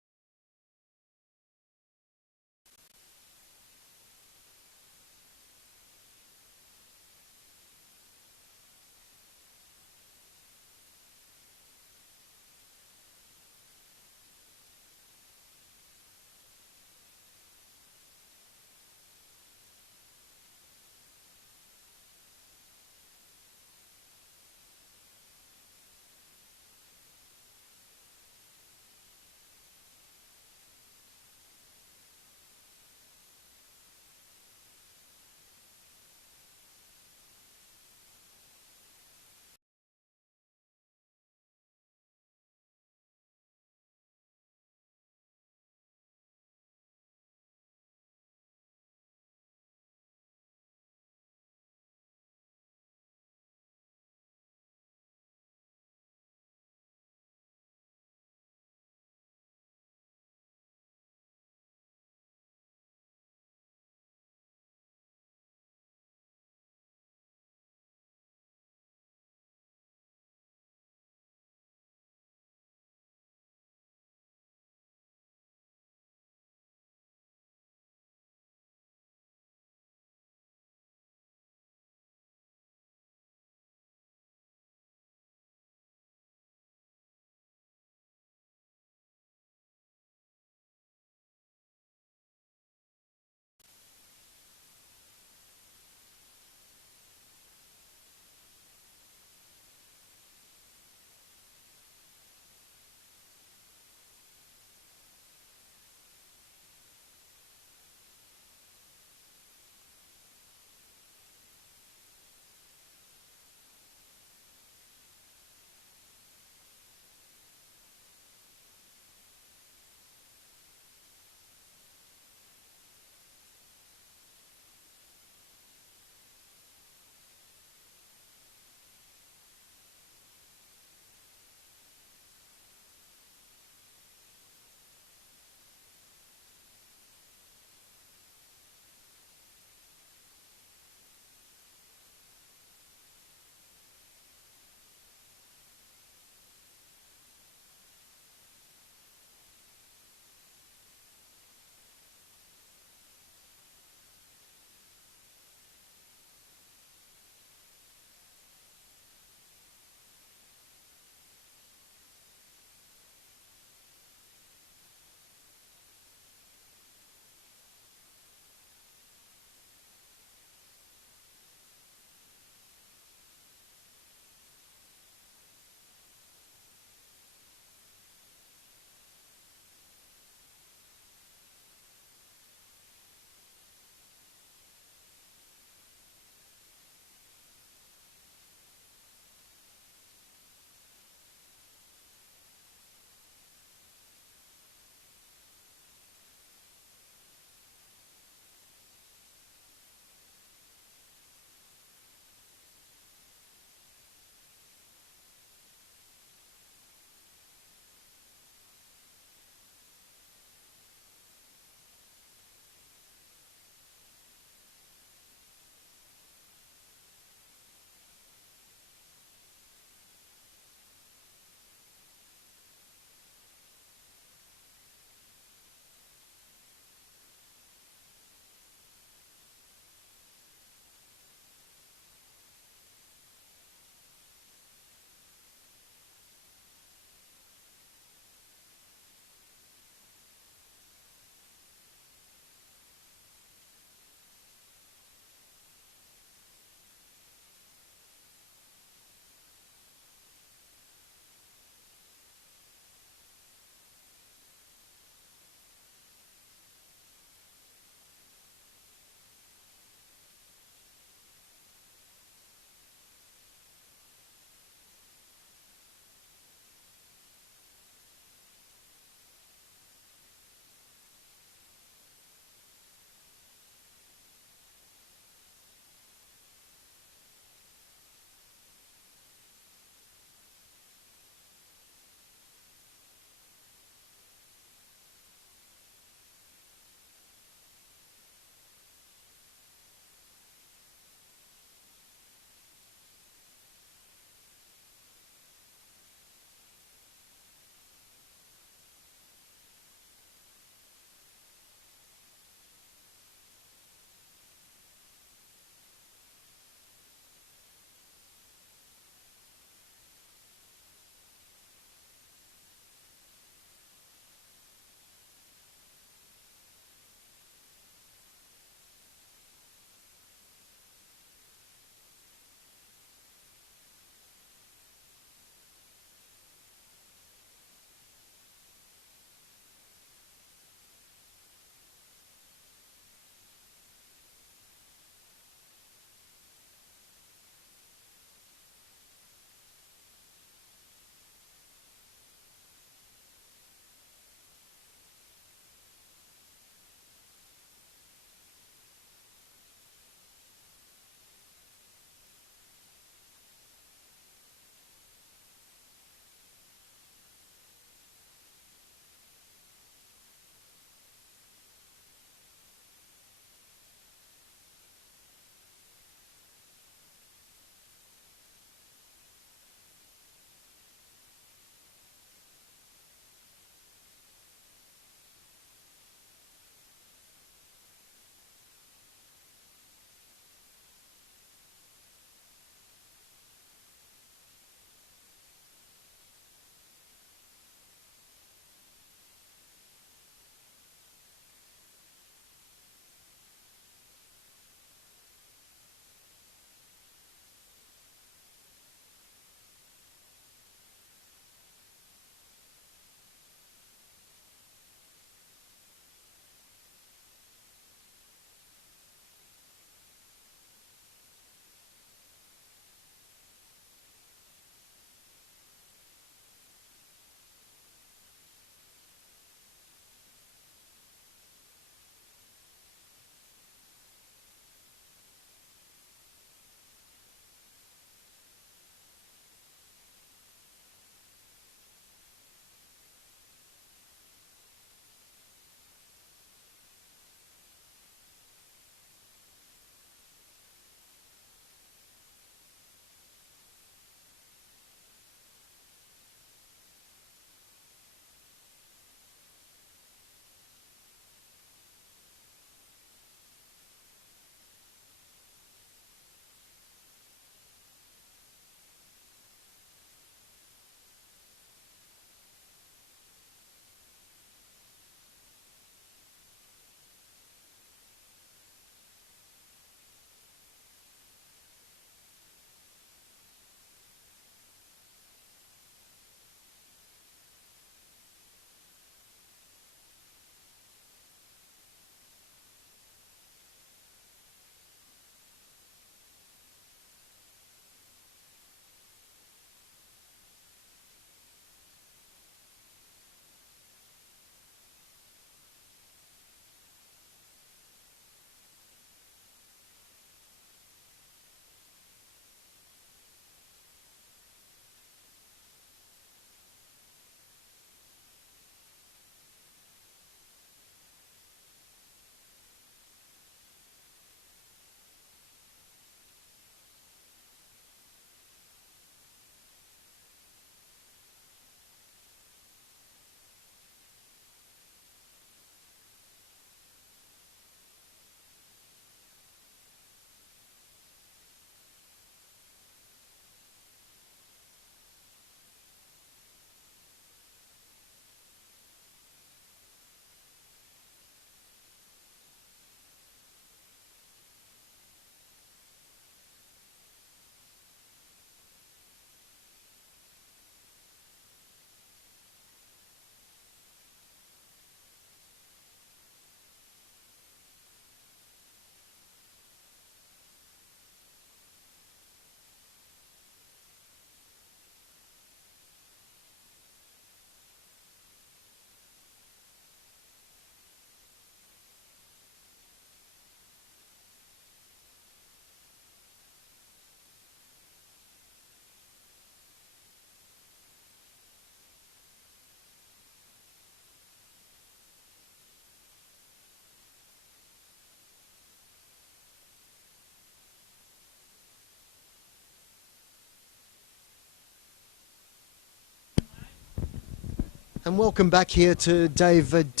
And welcome back here to David.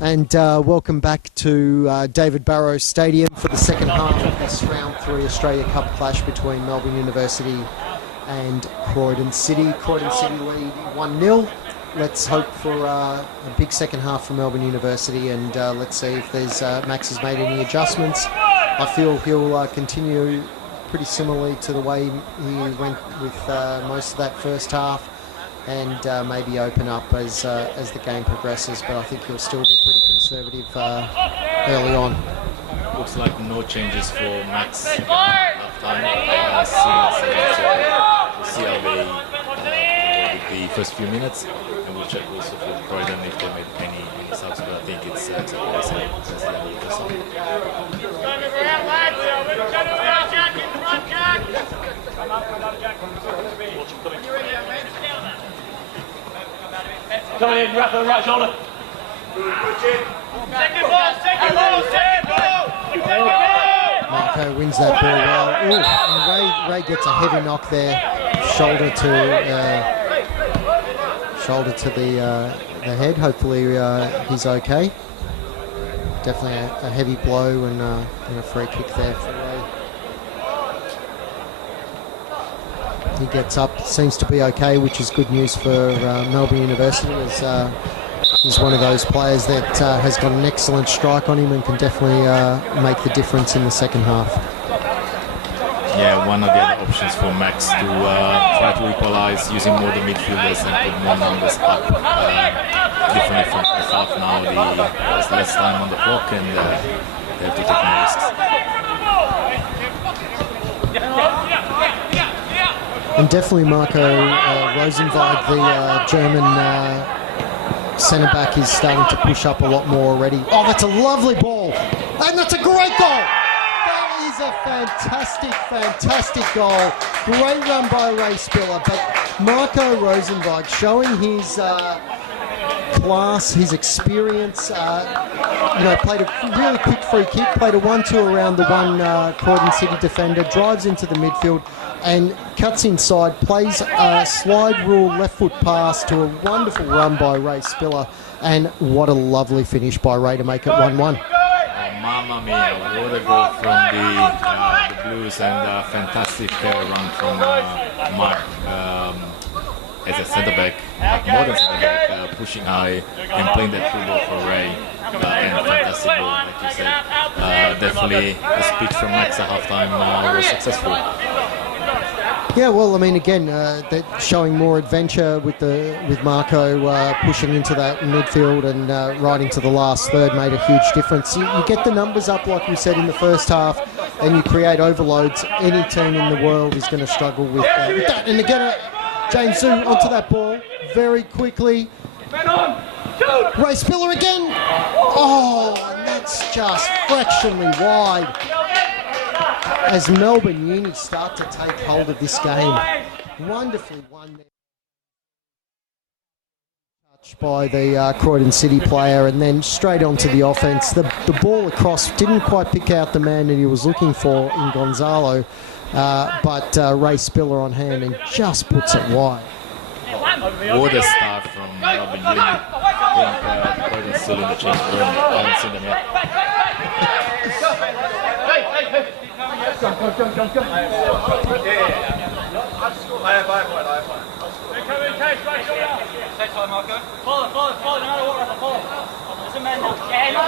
And welcome back to David Barro Stadium for the second half of this round 3 Australia Cup clash between Melbourne University and Croydon City. Croydon City lead 1-0. Let's hope for a big second half for Melbourne University, and let's see if there's Max has made any adjustments. I feel he'll continue pretty similarly to the way he went with most of that first half, and maybe open up as the game progresses, but I think he'll still be pretty conservative early on. Looks like no changes for Max at half time. We'll see how they the first few minutes, and we'll check also for Croydon if they made any subs, but I think it's exactly the same as the other person. Come in, wrap on the right shoulder. Second ball. Marco wins that ball well. Ooh, and Ray gets a heavy knock there, shoulder to the head. Hopefully he's okay. Definitely a heavy blow and a free kick there for Ray. He gets up, seems to be okay, which is good news for Melbourne University, as he's one of those players that has got an excellent strike on him and can definitely make the difference in the second half. Yeah, one of the other options for Max to try to equalise using more the midfielders and put more numbers up. Differently from first half now, there's less time on the clock and they have to take more risks. And definitely Marco Rosenweig, the German centre-back, is starting to push up a lot more already. Oh, that's a lovely ball. And that's a great goal. That is a fantastic goal. Great run by Ray Spiller. But Marco Rosenweig showing his class, his experience, played a really quick free kick, played a 1-2 around the one Croydon City defender, drives into the midfield and cuts inside, plays a slide rule left foot pass to a wonderful run by Ray Spiller, and what a lovely finish by Ray to make it 1-1. Mamma mia, what a goal from the Blues, and a fantastic run from Mark as a centre-back, modern centre-back, pushing high and playing that through ball for Ray, and a fantastic goal, like you said. Definitely the speech from Max at half-time was successful. Yeah, well, I mean, again, they're showing more adventure with Marco pushing into that midfield and right into the last third made a huge difference. You get the numbers up, like we said, in the first half, and you create overloads. Any team in the world is going to struggle with that. And again, James Zhu onto that ball very quickly. Ray Spiller again. Oh, and that's just fractionally wide, as Melbourne Uni start to take hold of this game. Wonderfully won there. Touch by the Croydon City player, and then straight onto the offence. The ball across didn't quite pick out the man that he was looking for in Gonzalo, but Ray Spiller on hand and just puts it wide. What a start from Melbourne Uni. I think Croydon's still in the change room. I haven't seen them yet. Go. Yeah. Take time, Marco. Follow, no matter what, Rafa, follow. There's a man now. Yeah, no,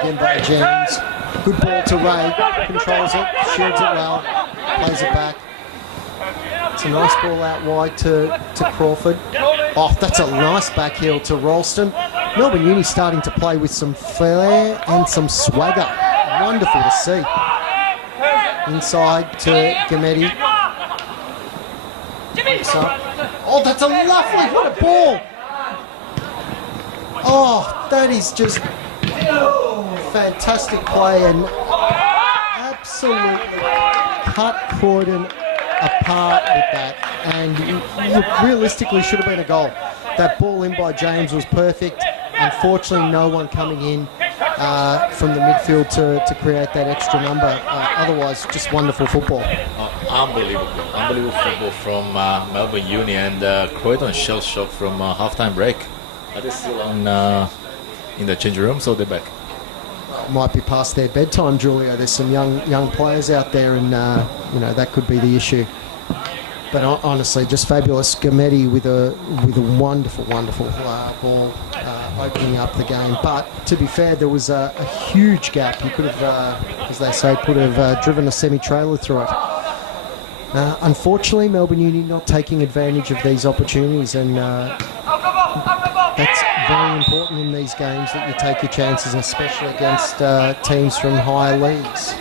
Again by James. Good ball to Ray. Controls it, shields it well, plays it back. It's a nice ball out wide to Crawford. Oh, that's a nice back heel to Ralston. Melbourne Uni starting to play with some flair and some swagger. Wonderful to see. Inside to Gametti. Oh, that's a lovely, what a ball. Oh, that is just fantastic play and absolutely cut Croydon apart with that. And look, realistically should have been a goal. That ball in by James was perfect. Unfortunately, no one coming in from the midfield to create that extra number. Otherwise, just wonderful football. Unbelievable football from Melbourne Uni, and Croydon shell-shocked from half-time break. Are they still on in the changing room, so they're back? Might be past their bedtime, Julio. There's some young players out there, and that could be the issue. But honestly, just fabulous. Gametti with a wonderful ball opening up the game. But to be fair, there was a huge gap. He could have, as they say, driven a semi-trailer through it. Unfortunately, Melbourne Uni not taking advantage of these opportunities, and that's very important in these games, that you take your chances, especially against teams from higher leagues.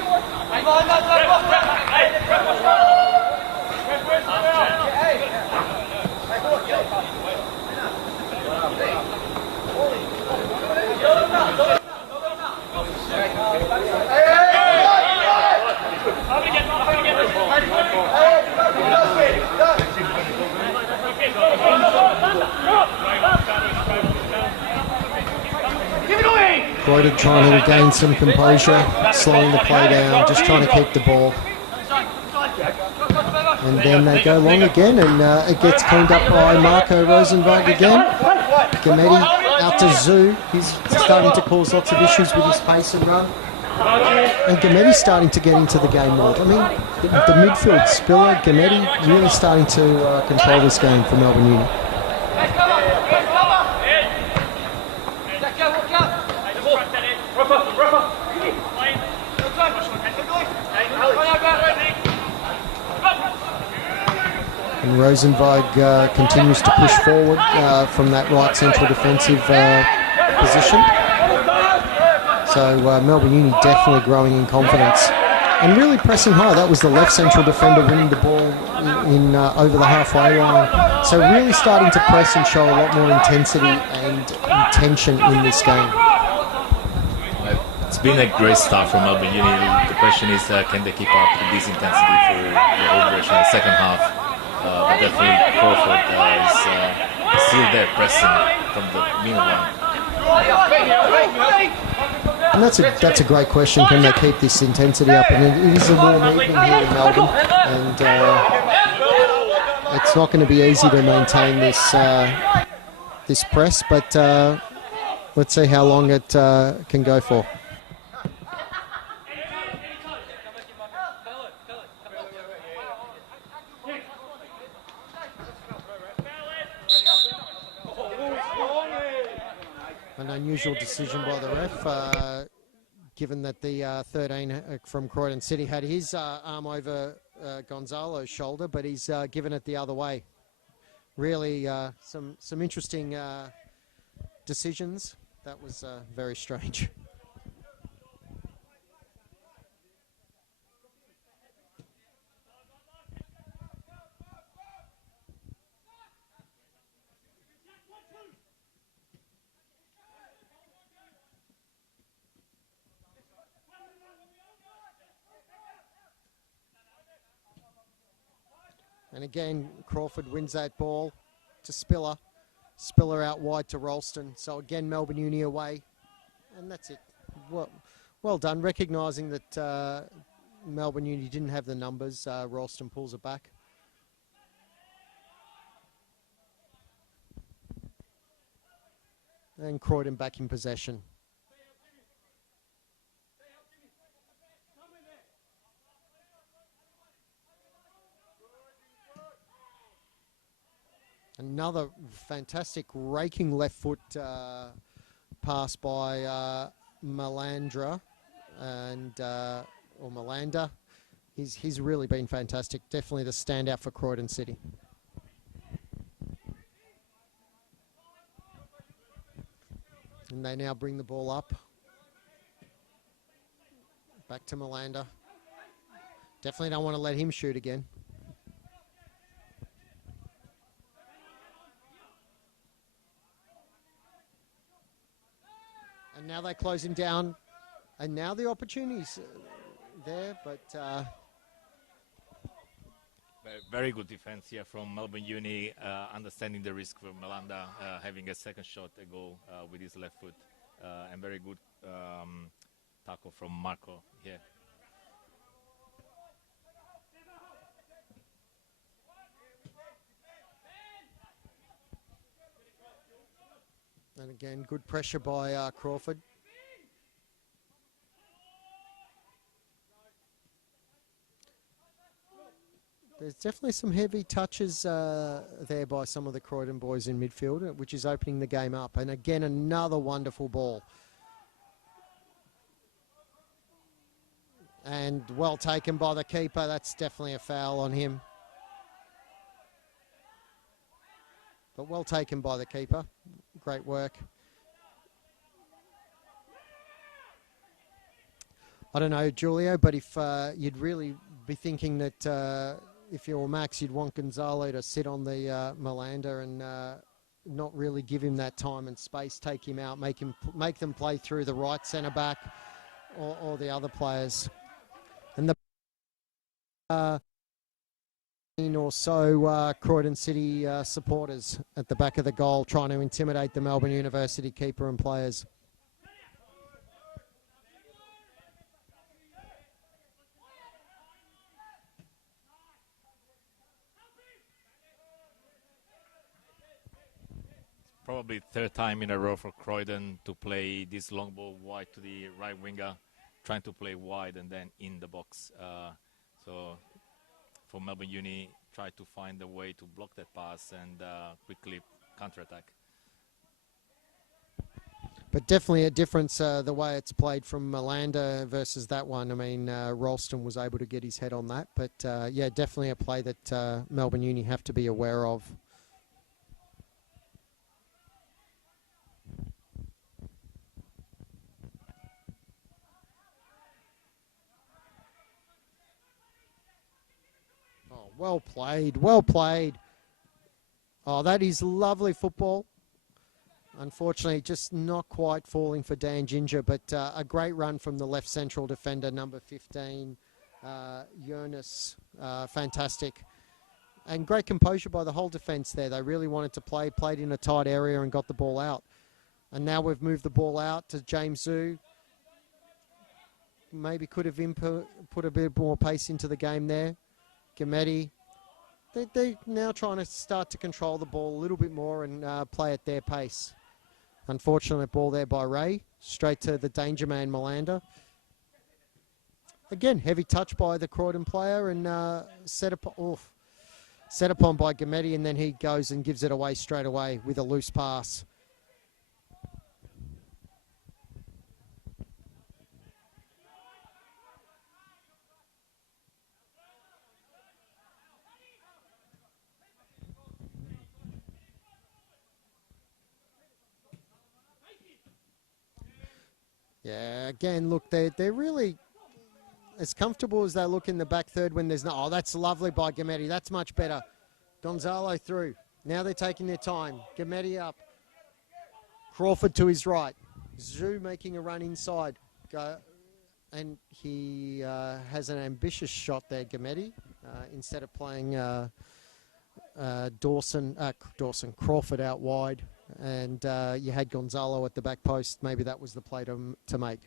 Croydon trying to regain some composure, slowing the play down, just trying to keep the ball. And then they go long again, and it gets cleaned up by Marco Rosenberg again. Gametti out to Zoo. He's starting to cause lots of issues with his pace and run. And Gametti's starting to get into the game more. I mean, the midfield, Spiller, Gametti, really starting to control this game for Melbourne Uni. And Rosenberg continues to push forward from that right central defensive position. So Melbourne Uni definitely growing in confidence and really pressing high. That was the left central defender winning the ball in over the halfway line. So really starting to press and show a lot more intensity and intention in this game. It's been a great start from Melbourne Uni. The question is, can they keep up with this intensity for the whole duration of the second half? But definitely Crawford is still there pressing from the middle one. And that's a great question. Can they keep this intensity up? And it is a warm evening here in Melbourne, and it's not going to be easy to maintain this this press. But let's see how long it can go for. An unusual decision by the ref, given that the 13 from Croydon City had his arm over Gonzalo's shoulder, but he's given it the other way. Really some interesting decisions. That was very strange. And again, Crawford wins that ball to Spiller. Spiller out wide to Ralston. So again, Melbourne Uni away. And that's it. Well done. Recognising that Melbourne Uni didn't have the numbers, Ralston pulls it back. And Croydon back in possession. Another fantastic raking left foot pass by Melandra or Melander. He's really been fantastic. Definitely the standout for Croydon City. And they now bring the ball up. Back to Melander. Definitely don't want to let him shoot again. now they're closing down, and now the opportunities there, but very good defense here from Melbourne Uni, understanding the risk for Melanda, having a second shot, a goal with his left foot, and very good tackle from Marco here. And again, good pressure by Crawford. There's definitely some heavy touches there by some of the Croydon boys in midfield, which is opening the game up. And again, another wonderful ball. And well taken by the keeper. That's definitely a foul on him. But well taken by the keeper. Great work. I don't know, Julio, but if you'd really be thinking that if you're Max, you'd want Gonzalo to sit on the Melanda and not really give him that time and space, take him out, make them play through the right centre back or the other players. And the or so Croydon City supporters at the back of the goal trying to intimidate the Melbourne University keeper and players. Probably third time in a row for Croydon to play this long ball wide to the right winger, trying to play wide and then in the box. So for Melbourne Uni, try to find a way to block that pass and quickly counter-attack. But definitely a difference the way it's played from Melanda versus that one. I mean, Ralston was able to get his head on that. But, yeah, definitely a play that Melbourne Uni have to be aware of. Oh, well played, well played. Oh, that is lovely football. Unfortunately, just not quite falling for Dan Ginger, but a great run from the left central defender, number 15, Jonas. Fantastic. And great composure by the whole defence there. They really wanted to play, played in a tight area and got the ball out. And now we've moved the ball out to James Zhu. Maybe could have put a bit more pace into the game there. Gametti. They're now trying to start to control the ball a little bit more and play at their pace. Unfortunate ball there by Ray. Straight to the danger man, Melanda. Again, heavy touch by the Croydon player and set upon by Gametti, and then he goes and gives it away straight away with a loose pass. Yeah, again, look, they're really as comfortable as they look in the back third when there's no... Oh, that's lovely by Gametti. That's much better. Gonzalo through. Now they're taking their time. Gametti up. Crawford to his right. Zhu making a run inside. And he has an ambitious shot there, Gametti. Instead of playing Crawford out wide. And you had Gonzalo at the back post. Maybe that was the play to make.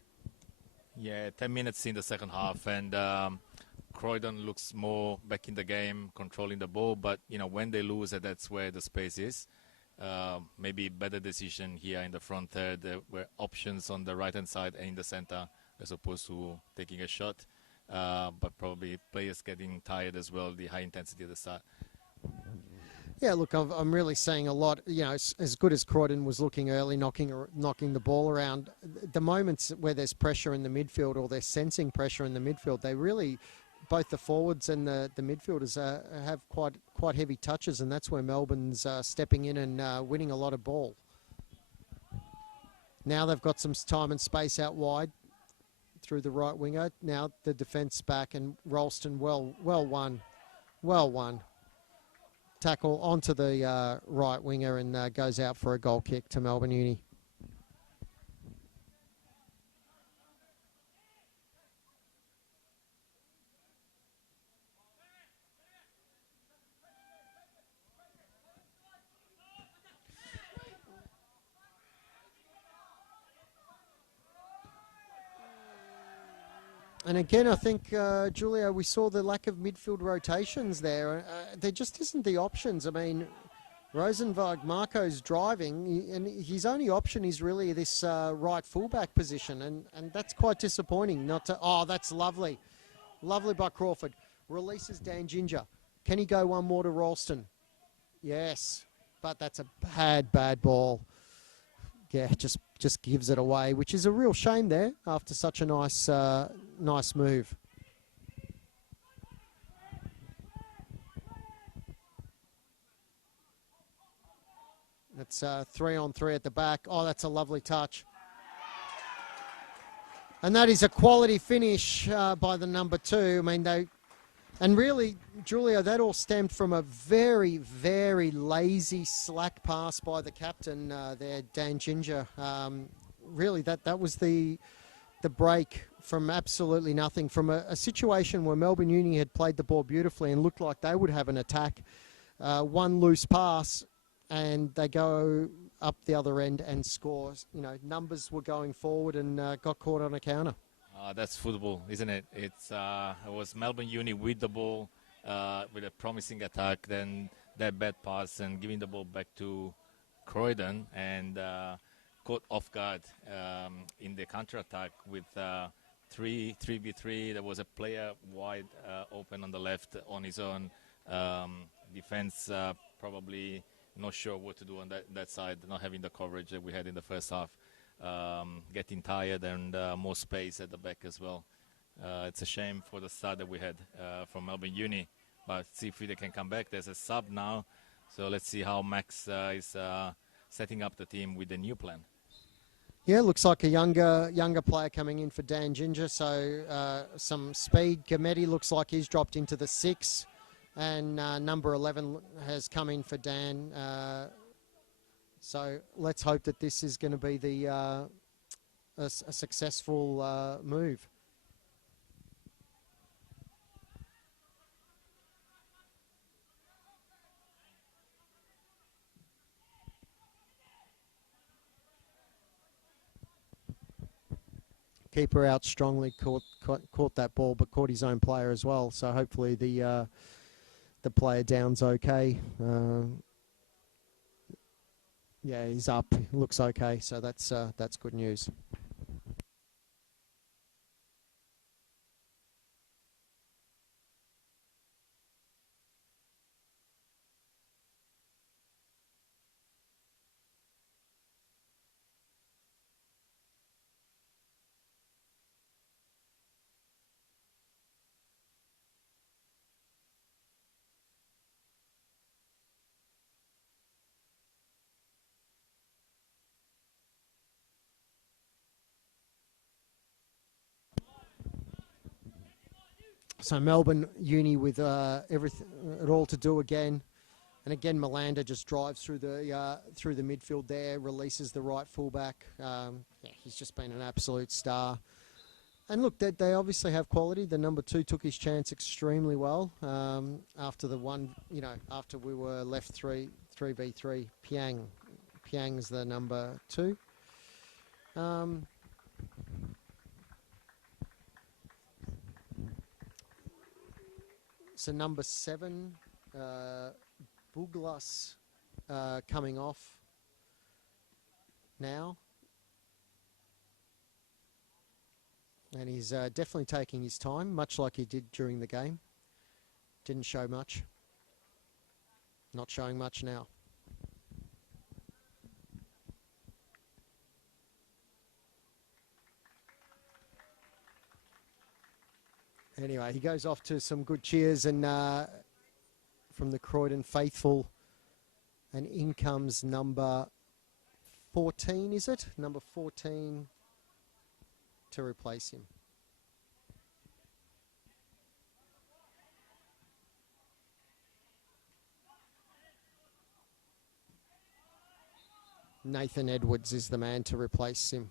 Yeah, 10 minutes in the second half, and Croydon looks more back in the game, controlling the ball. But, you know, when they lose, that's where the space is. Maybe better decision here in the front third. There were options on the right-hand side and in the center as opposed to taking a shot. But probably players getting tired as well, the high intensity at the start. Yeah, look, I'm really seeing a lot, you know, as good as Croydon was looking early, knocking the ball around, the moments where there's pressure in the midfield or they're sensing pressure in the midfield, they really, both the forwards and the midfielders have quite heavy touches, and that's where Melbourne's stepping in and winning a lot of ball. Now they've got some time and space out wide through the right winger. Now the defence back, and Ralston well won. Tackle onto the right winger and goes out for a goal kick to Melbourne Uni. And again, I think, Julio, we saw the lack of midfield rotations there. There just isn't the options. I mean, Rosenberg, Marco's driving, and his only option is really this right fullback position, and that's quite disappointing. Not to, oh, that's lovely. Lovely by Crawford. Releases Dan Ginger. Can he go one more to Ralston? Yes, but that's a bad ball. Yeah, just gives it away, which is a real shame there after such a nice move. That's 3-on-3 at the back. Oh, that's a lovely touch. And that is a quality finish by the number 2. I mean, and really, Julio, that all stemmed from a very, very lazy slack pass by the captain there, Dan Ginger. Really, that was the break from absolutely nothing, from a situation where Melbourne Uni had played the ball beautifully and looked like they would have an attack. One loose pass, and they go up the other end and score. You know, numbers were going forward and got caught on a counter. That's football, isn't it? It was Melbourne Uni with the ball, with a promising attack, then that bad pass and giving the ball back to Croydon, and caught off guard in the counter-attack with 3v3. There was a player wide open on the left on his own. Defense probably not sure what to do on that side, not having the coverage that we had in the first half. Getting tired and more space at the back as well. It's a shame for the start that we had from Melbourne Uni, but see if they can come back. There's a sub now, so let's see how Max is setting up the team with the new plan. Yeah, looks like a younger player coming in for Dan Ginger, so some speed. Gametti looks like he's dropped into the 6, and number 11 has come in for Dan. So let's hope that this is going to be a successful move. Keeper out strongly, caught that ball, but caught his own player as well. So hopefully the player down's okay. Yeah, he's up. Looks okay. So that's good news. So Melbourne Uni with everything it all to do again, and again Melander just drives through the midfield there, releases the right fullback. Yeah, he's just been an absolute star. And look, they obviously have quality. The number 2 took his chance extremely well after the one, after we were left 3v3. Piang's the number 2. So number 7, Buglas coming off now. And he's definitely taking his time, much like he did during the game. Didn't show much. Not showing much now. Anyway, he goes off to some good cheers and from the Croydon faithful. And in comes number 14, is it? Number 14 to replace him. Nathan Edwards is the man to replace him.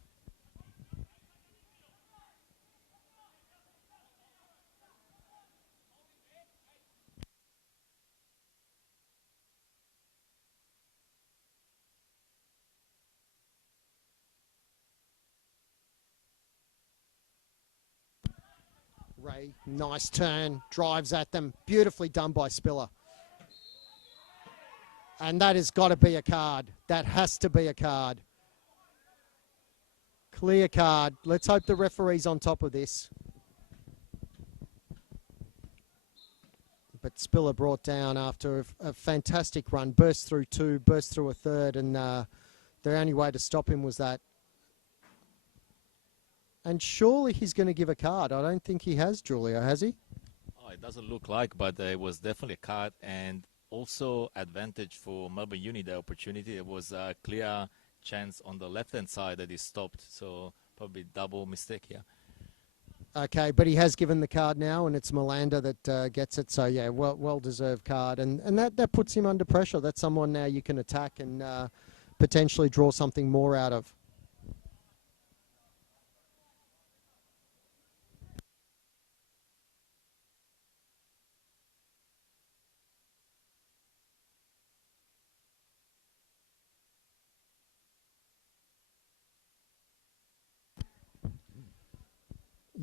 away. Nice turn, drives at them. Beautifully done by Spiller. And that has got to be a card. That has to be a card. Clear card. Let's hope the referee's on top of this. But Spiller brought down after a fantastic run. Burst through two, burst through a third, and the only way to stop him was that. And surely he's going to give a card. I don't think he has, Julio, has he? Oh, it doesn't look like, but it was definitely a card. And also advantage for Melbourne Uni, the opportunity. It was a clear chance on the left-hand side that he stopped. So probably double mistake here. Okay, but he has given the card now, and it's Melander that gets it. So, yeah, well-deserved card. And that puts him under pressure. That's someone now you can attack and potentially draw something more out of.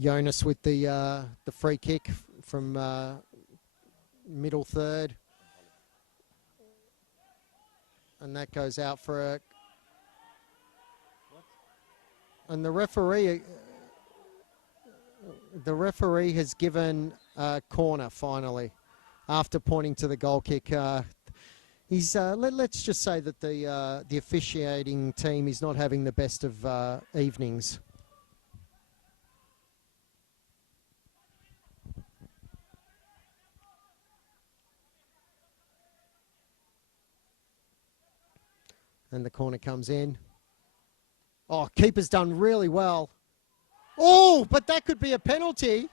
Jonas with the free kick from middle third, and that goes out for a. And the referee has given a corner finally, after pointing to the goal kick. He's let's just say that the officiating team is not having the best of evenings. And the corner comes in. Oh, keeper's done really well. Oh, but that could be a penalty.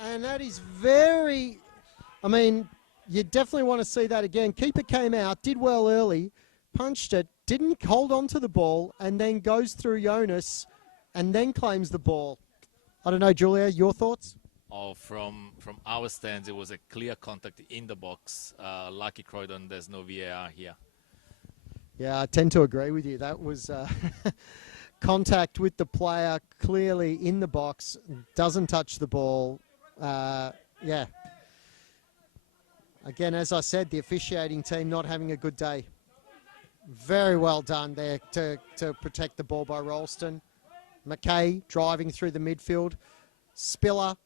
And that is very... I mean, you definitely want to see that again. Keeper came out, did well early, punched it, didn't hold on to the ball, and then goes through Jonas and then claims the ball. I don't know, Julia, your thoughts? Oh, from our stands, it was a clear contact in the box. Lucky Croydon, there's no VAR here. Yeah, I tend to agree with you. That was contact with the player clearly in the box, doesn't touch the ball. Yeah. Again, as I said, the officiating team not having a good day. Very well done there to protect the ball by Ralston. McKay driving through the midfield. Spiller.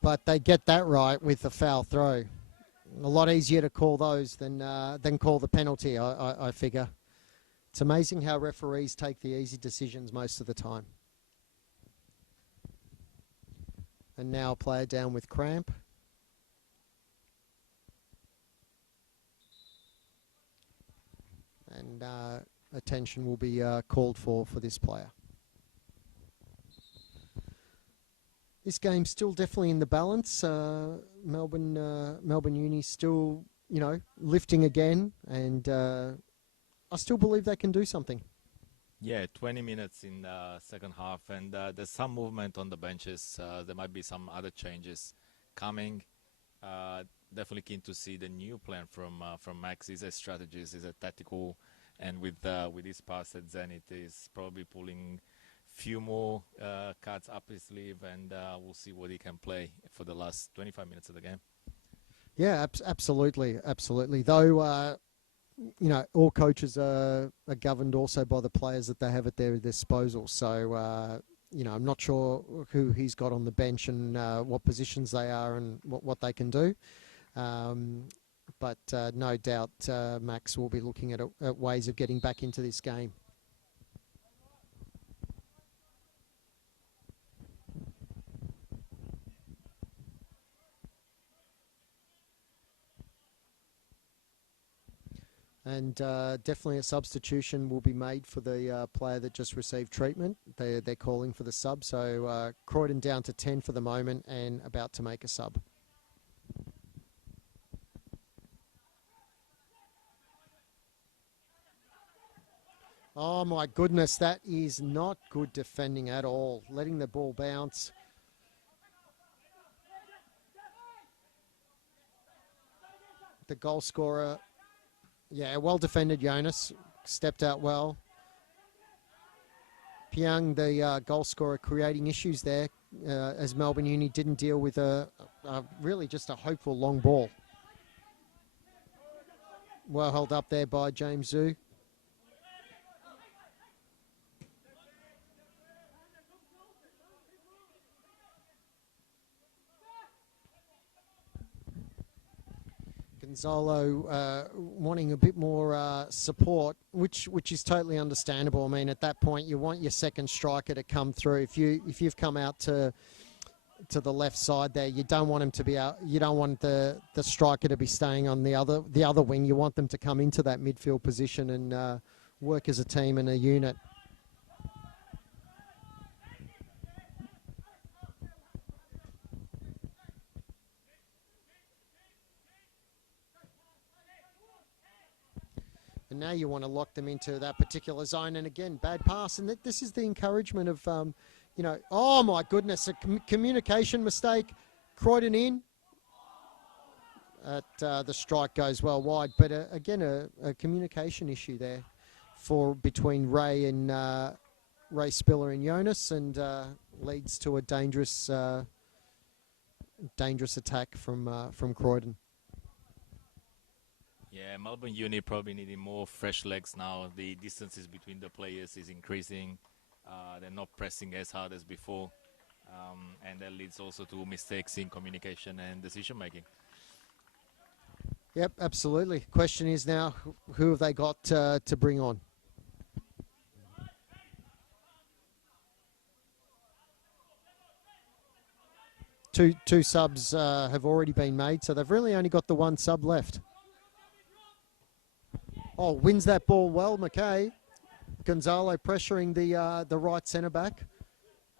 But they get that right with the foul throw. A lot easier to call those than call the penalty, I figure. It's amazing how referees take the easy decisions most of the time. And now a player down with cramp. And attention will be called for this player. This game's still definitely in the balance. Melbourne Uni still, lifting again, and I still believe they can do something. Yeah, 20 minutes in the second half, and there's some movement on the benches. There might be some other changes coming. Definitely keen to see the new plan from Max. Is a strategist, is a tactical, and with his pass at Zenit, is probably pulling few more cards up his sleeve, and we'll see what he can play for the last 25 minutes of the game. Yeah, absolutely. Though, all coaches are governed also by the players that they have at their disposal. So, I'm not sure who he's got on the bench and what positions they are and what they can do. But no doubt Max will be looking at ways of getting back into this game. And definitely a substitution will be made for the player that just received treatment. They're calling for the sub. So Croydon down to 10 for the moment and about to make a sub. Oh my goodness, that is not good defending at all. Letting the ball bounce. the goal scorer. Yeah, well defended, Jonas. Stepped out well. Piang, the goal scorer, creating issues there as Melbourne Uni didn't deal with a really just a hopeful long ball. Well held up there by James Zhu. Gonzalo wanting a bit more support, which is totally understandable. I mean, at that point, you want your second striker to come through. If you've come out to the left side there, you don't want him to be out. You don't want the striker to be staying on the other wing. You want them to come into that midfield position and work as a team and a unit. And now you want to lock them into that particular zone. And again, bad pass. And this is the encouragement of, you know, oh my goodness, a communication mistake. Croydon in. The strike goes well wide. But again, a communication issue there between Ray and Ray Spiller and Jonas, and leads to a dangerous attack from Croydon. Yeah, Melbourne Uni probably needing more fresh legs now. The distances between the players is increasing. They're not pressing as hard as before. And that leads also to mistakes in communication and decision making. Yep, absolutely. Question is now, who have they got to bring on? Two subs have already been made, so they've really only got the one sub left. Oh, wins that ball well, McKay. Gonzalo pressuring the right centre back,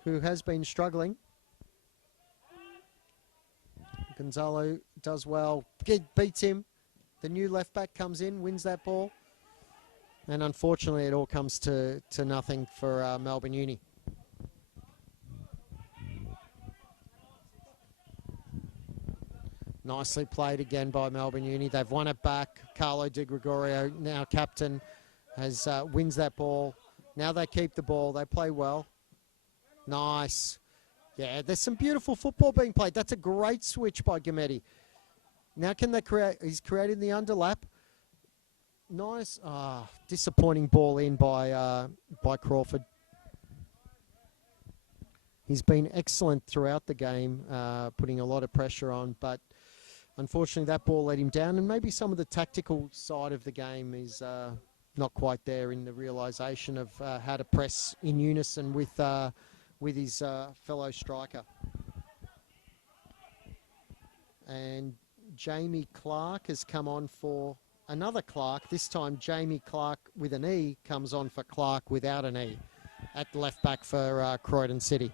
who has been struggling. Gonzalo does well, beats him. The new left back comes in, wins that ball, and unfortunately, it all comes to nothing for Melbourne Uni. Nicely played again by Melbourne Uni. They've won it back. Carlo Di Gregorio, now captain, wins that ball. Now they keep the ball. They play well. Nice. Yeah, there's some beautiful football being played. That's a great switch by Gametti. Now can they create? He's creating the underlap. Nice. Disappointing ball in by Crawford. He's been excellent throughout the game, putting a lot of pressure on, but unfortunately, that ball let him down, and maybe some of the tactical side of the game is not quite there in the realisation of how to press in unison with his fellow striker. And Jamie Clark has come on for another Clark. This time, Jamie Clark with an E comes on for Clark without an E at left back for Croydon City.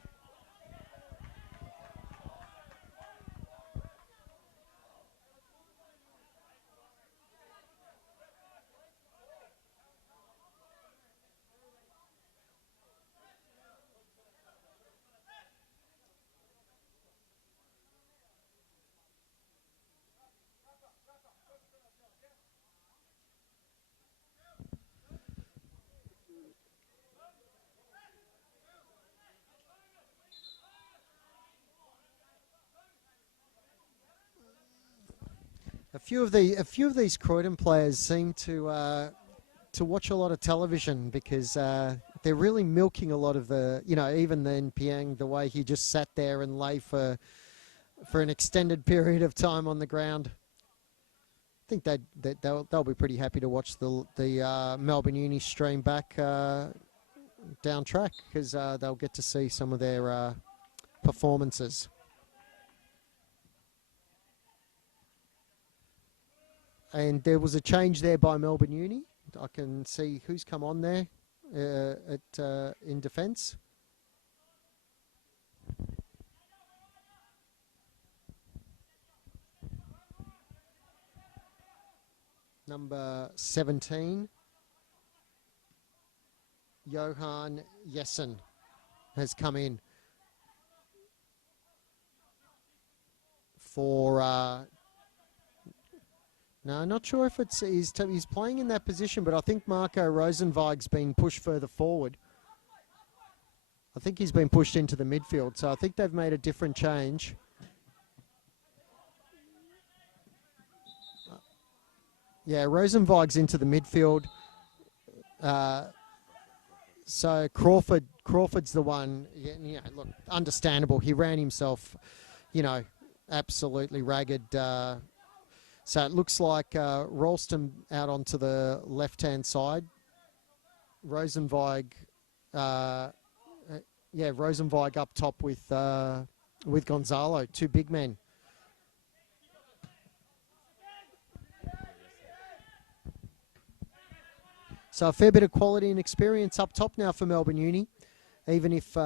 A few of these Croydon players seem to watch a lot of television because they're really milking a lot of the, you know, even then Piang, the way he just sat there and lay for an extended period of time on the ground. I think they'll be pretty happy to watch the Melbourne Uni stream back down track because they'll get to see some of their performances. And there was a change there by Melbourne Uni. I can see who's come on there in defence. Number 17, Johan Jessen, has come in for No, not sure if it's he's playing in that position, but I think Marco Rosenweig's been pushed further forward. I think he's been pushed into the midfield, so I think they've made a different change. Yeah, Rosenweig's into the midfield. So Crawford's the one. Yeah, look, understandable. He ran himself, absolutely ragged. So it looks like Ralston out onto the left-hand side. Rosenweig, Rosenweig up top with Gonzalo, two big men. So a fair bit of quality and experience up top now for Melbourne Uni, even if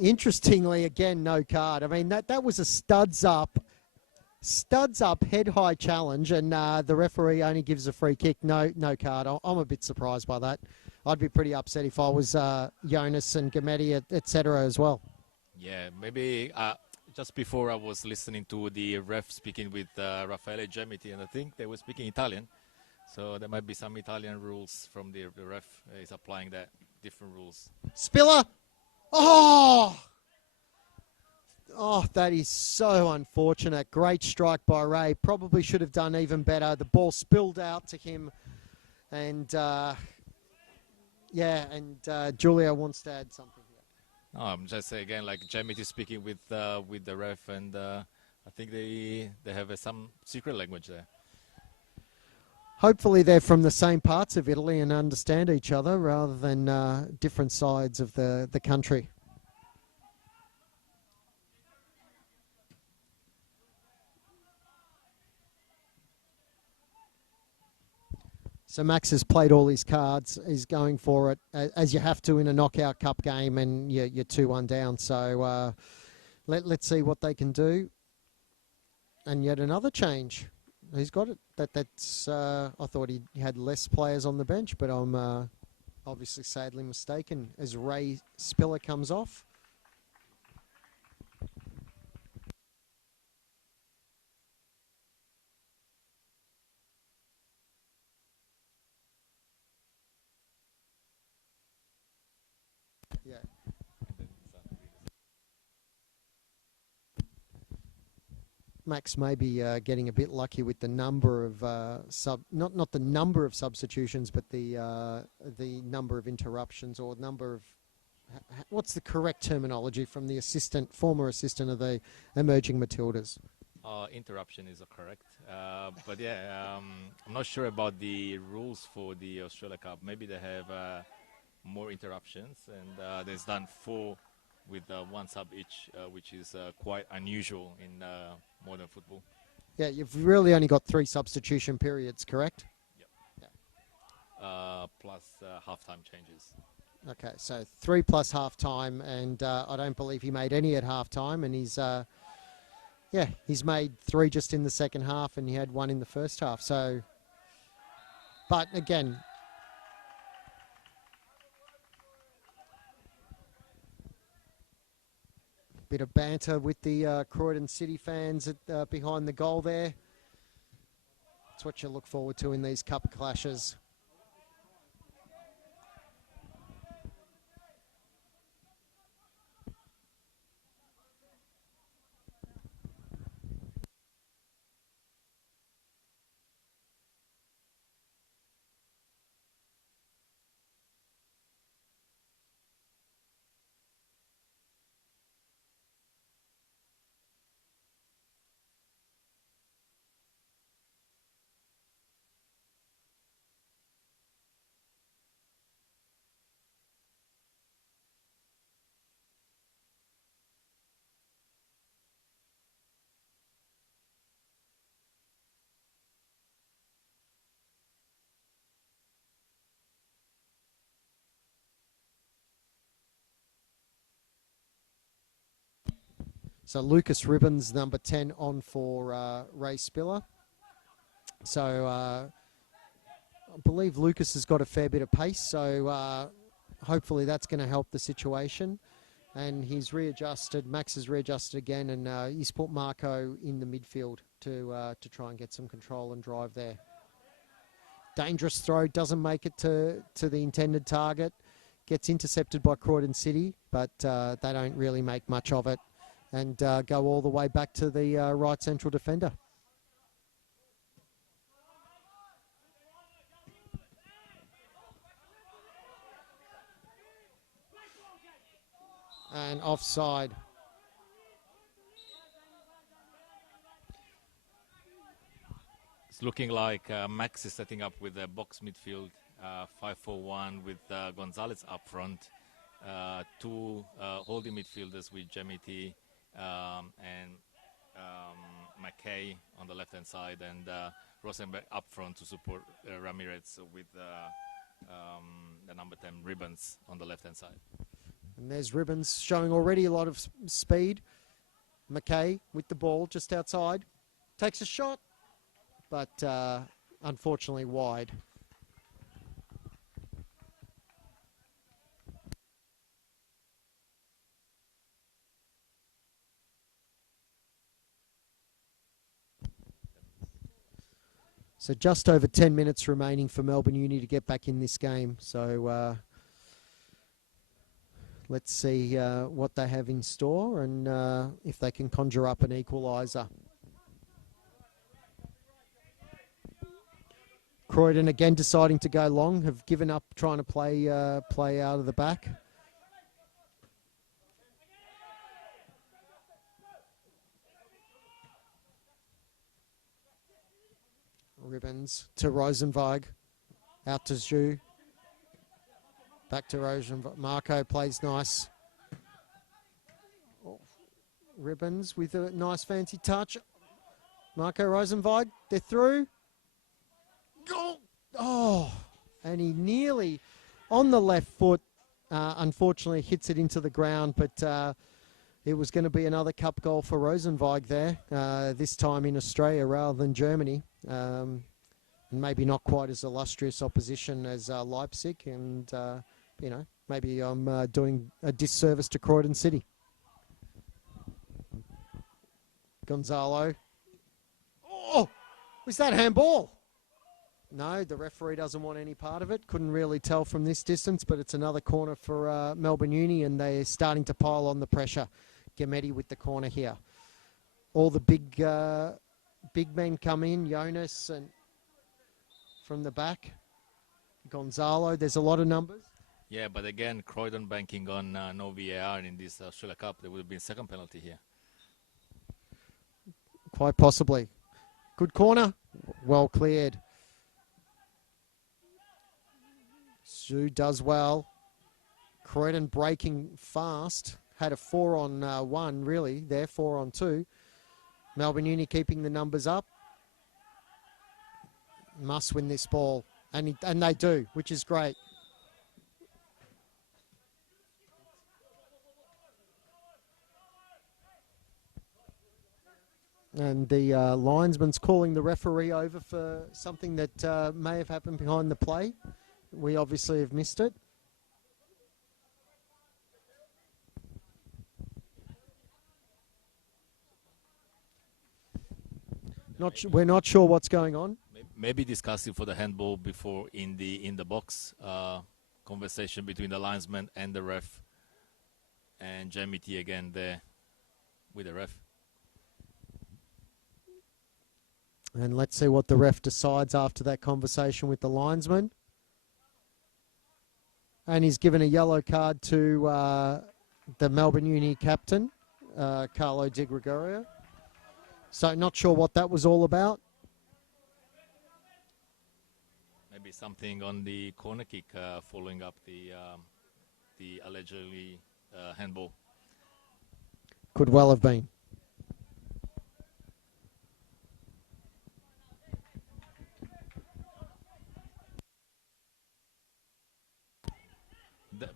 interestingly, again, no card. I mean, that was a studs up head high challenge, and the referee only gives a free kick. No card. I'm a bit surprised by that. I'd be pretty upset if I was Jonas and Gametti, etc. as well. Yeah, maybe just before I was listening to the ref speaking with Raffaele Gemiti, and I think they were speaking Italian. So there might be some Italian rules from the ref is applying that different rules. Spiller! Oh, that is so unfortunate. Great strike by Ray. Probably should have done even better. The ball spilled out to him. And, Julio wants to add something here. No, I'm just saying again, like Jamie is speaking with the ref, and I think they have some secret language there. Hopefully they're from the same parts of Italy and understand each other rather than different sides of the country. So Max has played all his cards. He's going for it, as you have to in a knockout cup game, and you're 2-1 down. So let's see what they can do. And yet another change. He's got it. That's. I thought he had less players on the bench, but I'm obviously sadly mistaken as Raimond Spiller comes off. Yeah. Max may be getting a bit lucky with the number of not the number of substitutions, but the number of interruptions, or number of what's the correct terminology from the former assistant of the emerging Matildas? Interruption is correct, but yeah, I'm not sure about the rules for the Australia Cup. Maybe they have more interruptions, and there's done 4 with 1 sub each, which is quite unusual in modern football. Yeah, you've really only got 3 substitution periods, correct? Yep. Yeah. Plus halftime changes. Okay, so 3 plus halftime, and I don't believe he made any at halftime, and he's made 3 just in the second half, and he had 1 in the first half. So, but again, bit of banter with the Croydon City fans behind the goal there. That's what you look forward to in these cup clashes. So Lucas Ribbons, number 10, on for Raimond Spiller. So I believe Lucas has got a fair bit of pace, so hopefully that's going to help the situation. And he's readjusted. Max has readjusted again, and he's put Marco in the midfield to try and get some control and drive there. Dangerous throw, doesn't make it to the intended target. Gets intercepted by Croydon City, but they don't really make much of it and go all the way back to the right central defender. And offside. It's looking like Max is setting up with a box midfield, 5-4-1 with Gonzalez up front, two holding midfielders with Jemity and McKay on the left-hand side, and Rosenberg up front to support Ramirez with the number 10 Ribbons on the left-hand side. And there's Ribbons showing already a lot of speed. McKay with the ball just outside. Takes a shot, but unfortunately wide. So just over 10 minutes remaining for Melbourne Uni to get back in this game. So let's see what they have in store and if they can conjure up an equaliser. Croydon again deciding to go long, have given up trying to play out of the back. Ribbons to Rosenweig, out to Zhu, back to Rosenweig. Marco plays nice. Ribbons with a nice fancy touch. Marco Rosenweig, they're through. Goal! Oh, and he nearly on the left foot, unfortunately hits it into the ground, but it was going to be another cup goal for Rosenweig there, this time in Australia rather than Germany. And maybe not quite as illustrious opposition as Leipzig, and you know, maybe I'm doing a disservice to Croydon City. Gonzalo. Oh, was that handball? No, the referee doesn't want any part of it. Couldn't really tell from this distance, but it's another corner for Melbourne Uni, and they're starting to pile on the pressure. Gemetti with the corner here. All the big men come in, Jonas and from the back. Gonzalo, there's a lot of numbers. Yeah, but again, Croydon banking on no VAR in this Australia Cup. There would have been second penalty here. Quite possibly. Good corner. Well cleared. Zhu does well. Croydon breaking fast. Had a 4-on-1, really. They're 4-on-2. Melbourne Uni keeping the numbers up. Must win this ball. And they do, which is great. And the linesman's calling the referee over for something that may have happened behind the play. We obviously have missed it. We're not sure what's going on. Maybe discussing for the handball before in the box. Conversation between the linesman and the ref. And Jemity again there with the ref. And let's see what the ref decides after that conversation with the linesman. And he's given a yellow card to the Melbourne Uni captain, Carlo Di Gregorio. So not sure what that was all about. Maybe something on the corner kick following up the allegedly handball. Could well have been.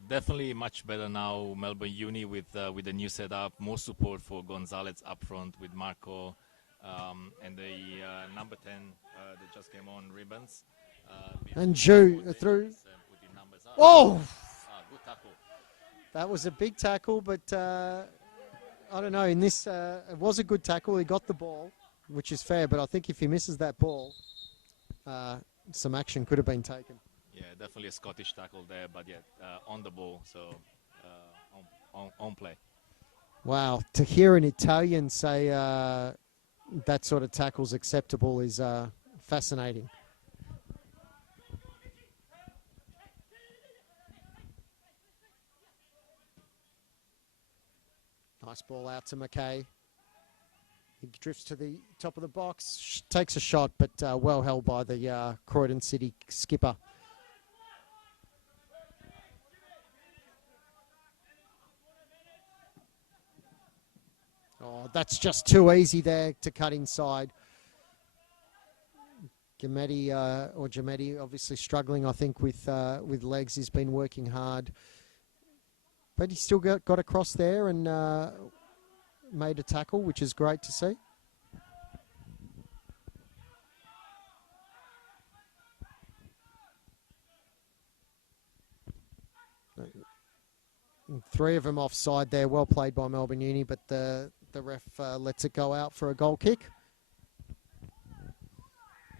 Definitely much better now, Melbourne Uni with the new setup, more support for Gonzalez up front with Marco and the number 10 that just came on, Ribbons. And Zhu through. Oh! Good tackle. That was a big tackle, but I don't know. In this, it was a good tackle. He got the ball, which is fair. But I think if he misses that ball, some action could have been taken. Yeah, definitely a Scottish tackle there, but yeah, on the ball, so on play. Wow, to hear an Italian say that sort of tackle's acceptable is fascinating. Nice ball out to McKay. He drifts to the top of the box, takes a shot, but well held by the Croydon City skipper. Oh, that's just too easy there to cut inside. Jametti obviously struggling, I think, with legs. He's been working hard. But he still got across there and made a tackle, which is great to see. Three of them offside there. Well played by Melbourne Uni, but the ref lets it go out for a goal kick.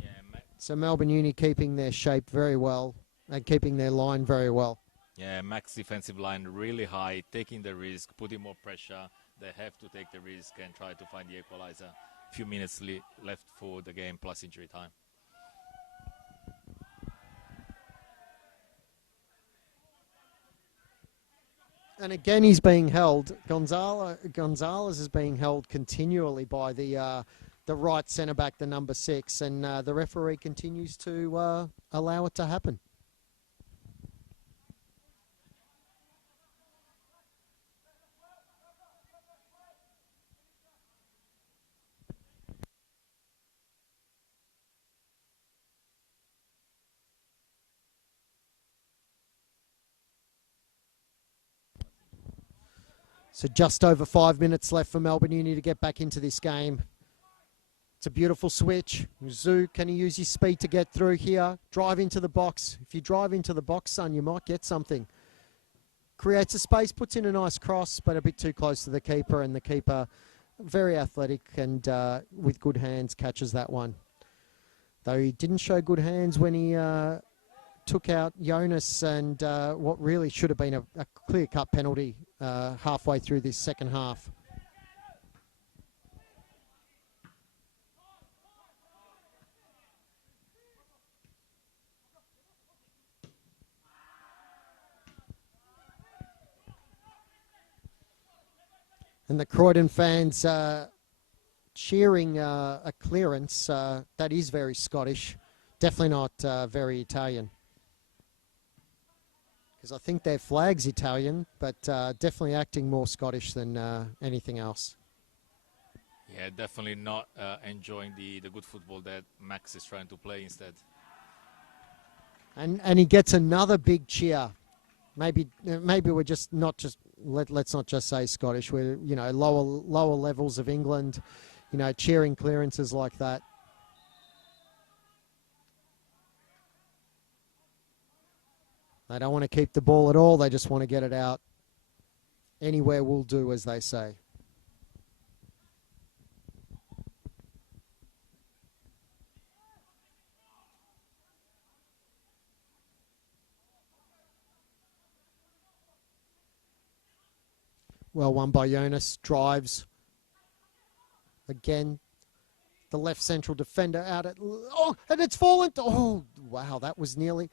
Yeah, so Melbourne Uni keeping their shape very well and keeping their line very well. Yeah, Mac's defensive line really high, taking the risk, putting more pressure. They have to take the risk and try to find the equalizer. Few minutes left for the game plus injury time. And again, he's being held. Gonzalez is being held continually by the right centre back, the number 6, and the referee continues to allow it to happen. So just over 5 minutes left for Melbourne Uni to get back into this game. It's a beautiful switch. Zhu, can he use his speed to get through here? Drive into the box. If you drive into the box, son, you might get something. Creates a space, puts in a nice cross, but a bit too close to the keeper. And the keeper, very athletic and with good hands, catches that one. Though he didn't show good hands when he took out Jonas and what really should have been a clear-cut penalty halfway through this second half. And the Croydon fans cheering a clearance that is very Scottish, definitely not very Italian. I think their flag's Italian, but definitely acting more Scottish than anything else. Yeah, definitely not enjoying the good football that Max is trying to play instead. And he gets another big cheer. Maybe we're just not just let's not just say Scottish. We're lower levels of England, cheering clearances like that. They don't want to keep the ball at all. They just want to get it out. Anywhere will do, as they say. Well won by Jonas. Drives. Again, the left central defender out at... Oh, and it's fallen. Oh, wow, that was nearly...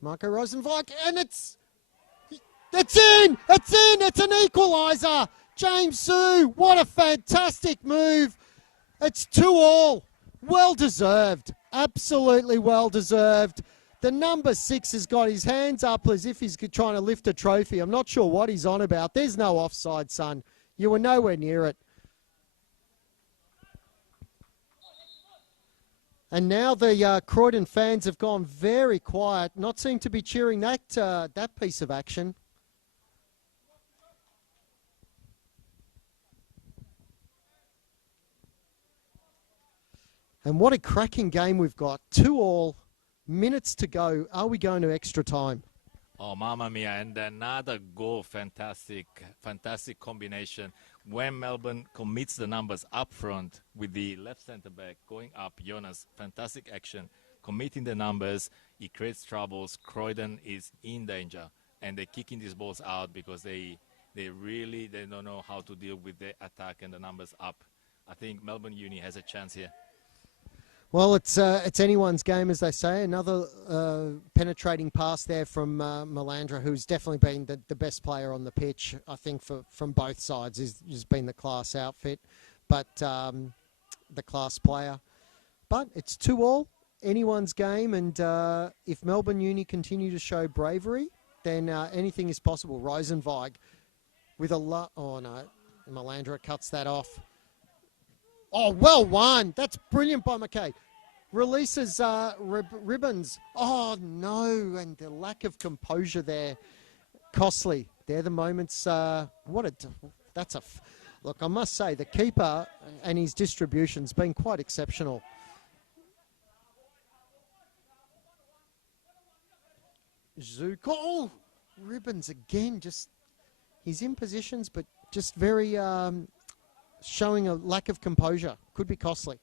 Marco Rosenweig, and it's in! It's in! It's an equaliser! James Sue, what a fantastic move! It's 2-2. Well deserved. Absolutely well deserved. The number 6 has got his hands up as if he's trying to lift a trophy. I'm not sure what he's on about. There's no offside, son. You were nowhere near it. And now the Croydon fans have gone very quiet, not seem to be cheering that piece of action. And what a cracking game we've got. 2-2, minutes to go. Are we going to extra time? Oh, mamma mia. And another goal. Fantastic, fantastic combination. When Melbourne commits the numbers up front with the left centre back going up, Jonas, fantastic action. Committing the numbers, he creates troubles. Croydon is in danger. And they're kicking these balls out because they don't know how to deal with the attack and the numbers up. I think Melbourne Uni has a chance here. Well, it's anyone's game, as they say. Another penetrating pass there from Melandra, who's definitely been the best player on the pitch, I think, from both sides. Has been the class outfit, but the class player. But it's 2-2, anyone's game, and if Melbourne Uni continue to show bravery, then anything is possible. Rosenweig with a oh no, Melandra cuts that off. Oh, well won. That's brilliant by McKay. Releases Ribbons. Oh, no. And the lack of composure there. Costly. They're the moments. Look, I must say, the keeper and his distribution's been quite exceptional. Zuko. Oh, Ribbons again. Just, he's in positions, but just very... showing a lack of composure. Could be costly.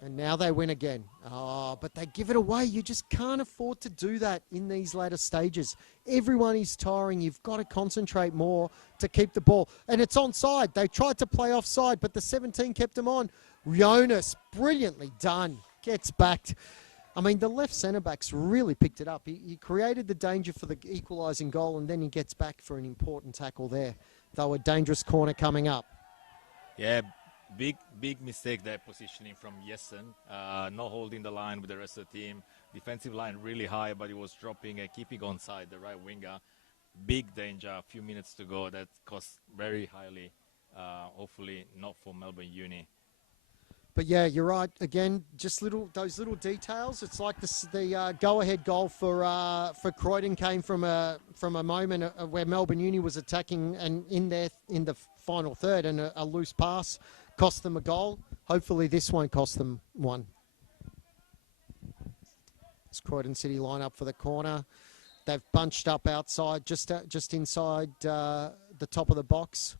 And now they win again. Oh, but they give it away. You just can't afford to do that in these latter stages. Everyone is tiring. You've got to concentrate more to keep the ball. And it's onside. They tried to play offside, but the 17 kept them on. Jonas, brilliantly done. Gets back. I mean, the left centre-back's really picked it up. He created the danger for the equalising goal, and then he gets back for an important tackle there. Though a dangerous corner coming up. Yeah, big mistake there, positioning from Jessen. Not holding the line with the rest of the team. Defensive line really high, but he was dropping, keeping onside the right winger. Big danger, a few minutes to go. That cost very highly. Hopefully not for Melbourne Uni. But yeah, you're right. Again, just those little details. It's like the go-ahead goal for Croydon came from a moment where Melbourne Uni was attacking and in the final third, and a loose pass cost them a goal. Hopefully, this won't cost them one. It's Croydon City line up for the corner. They've bunched up outside, just inside the top of the box.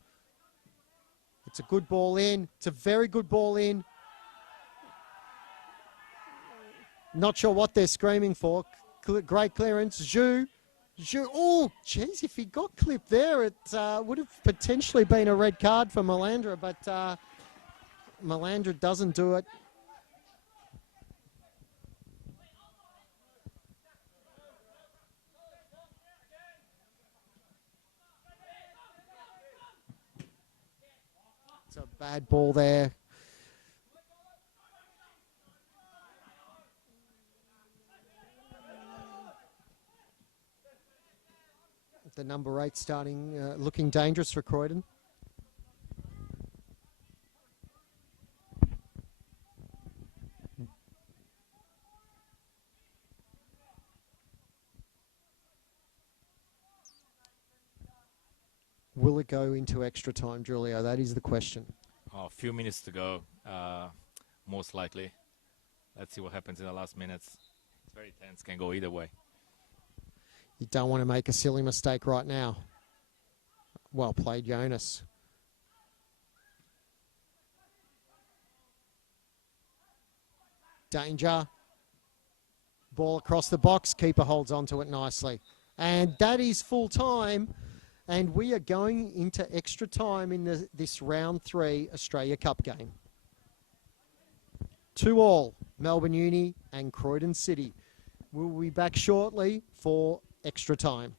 It's a good ball in. It's a very good ball in. Not sure what they're screaming for. Great clearance. Zhu. Oh, geez, if he got clipped there, it would have potentially been a red card for Melandra, but Melandra doesn't do it. It's a bad ball there. The number 8 starting, looking dangerous for Croydon. Will it go into extra time, Julio? That is the question. Oh, a few minutes to go, most likely. Let's see what happens in the last minutes. It's very tense, can go either way. You don't want to make a silly mistake right now. Well played, Jonas. Danger. Ball across the box. Keeper holds on to it nicely. And that is full time. And we are going into extra time in this round 3 Australia Cup game. 2-2, Melbourne Uni and Croydon City. We'll be back shortly for extra time.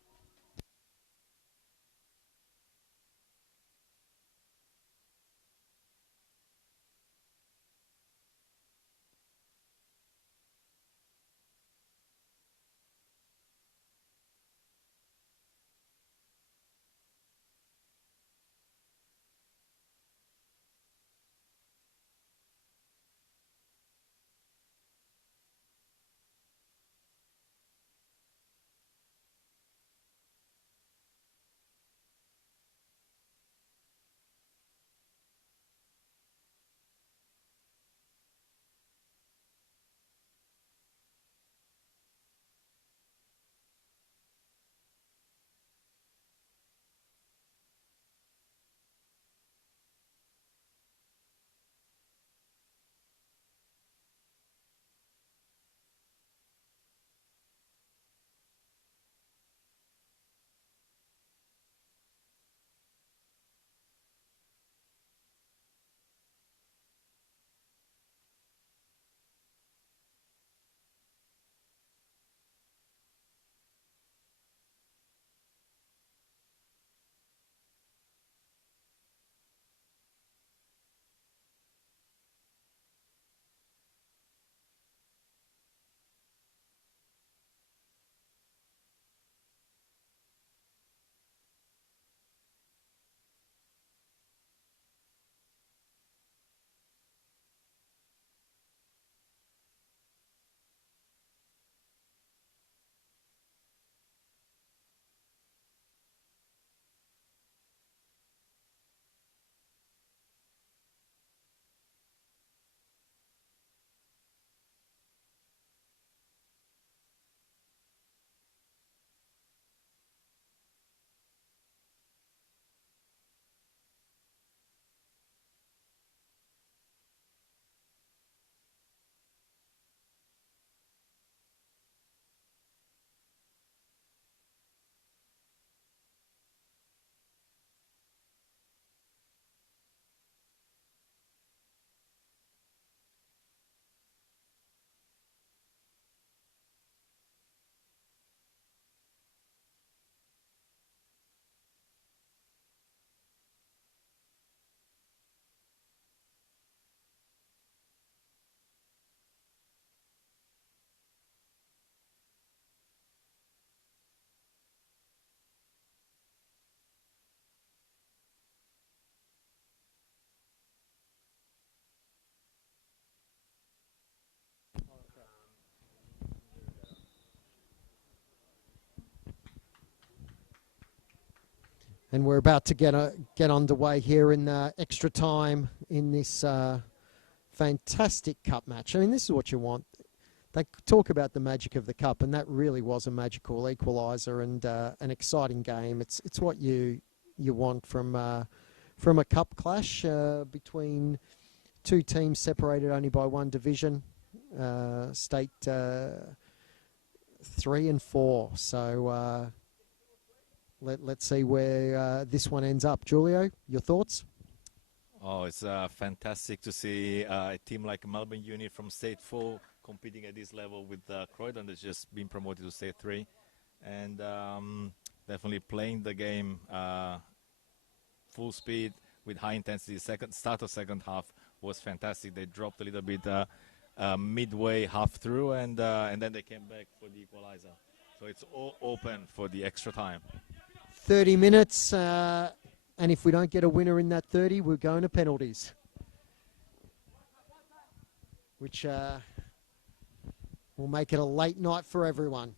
And we're about to get underway here in extra time in this fantastic cup match. I mean, this is what you want. They talk about the magic of the cup, and that really was a magical equaliser and an exciting game. It's what you want from a cup clash between two teams separated only by one division, state 3 and 4. So let's see where this one ends up. Julio, your thoughts? Oh, it's fantastic to see a team like Melbourne Uni from State 4 competing at this level with Croydon that's just been promoted to State 3. And definitely playing the game full speed with high intensity. Start of second half was fantastic. They dropped a little bit midway, half through, and then they came back for the equalizer. So it's all open for the extra time. 30 minutes, and if we don't get a winner in that 30, we're going to penalties, which will make it a late night for everyone.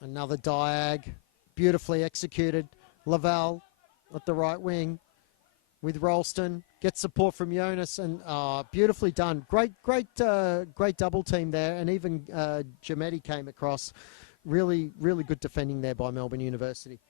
Another diag, beautifully executed. Laval at the right wing with Ralston. Gets support from Jonas, and beautifully done. Great double team there, and even Giametti came across. Really good defending there by Melbourne University.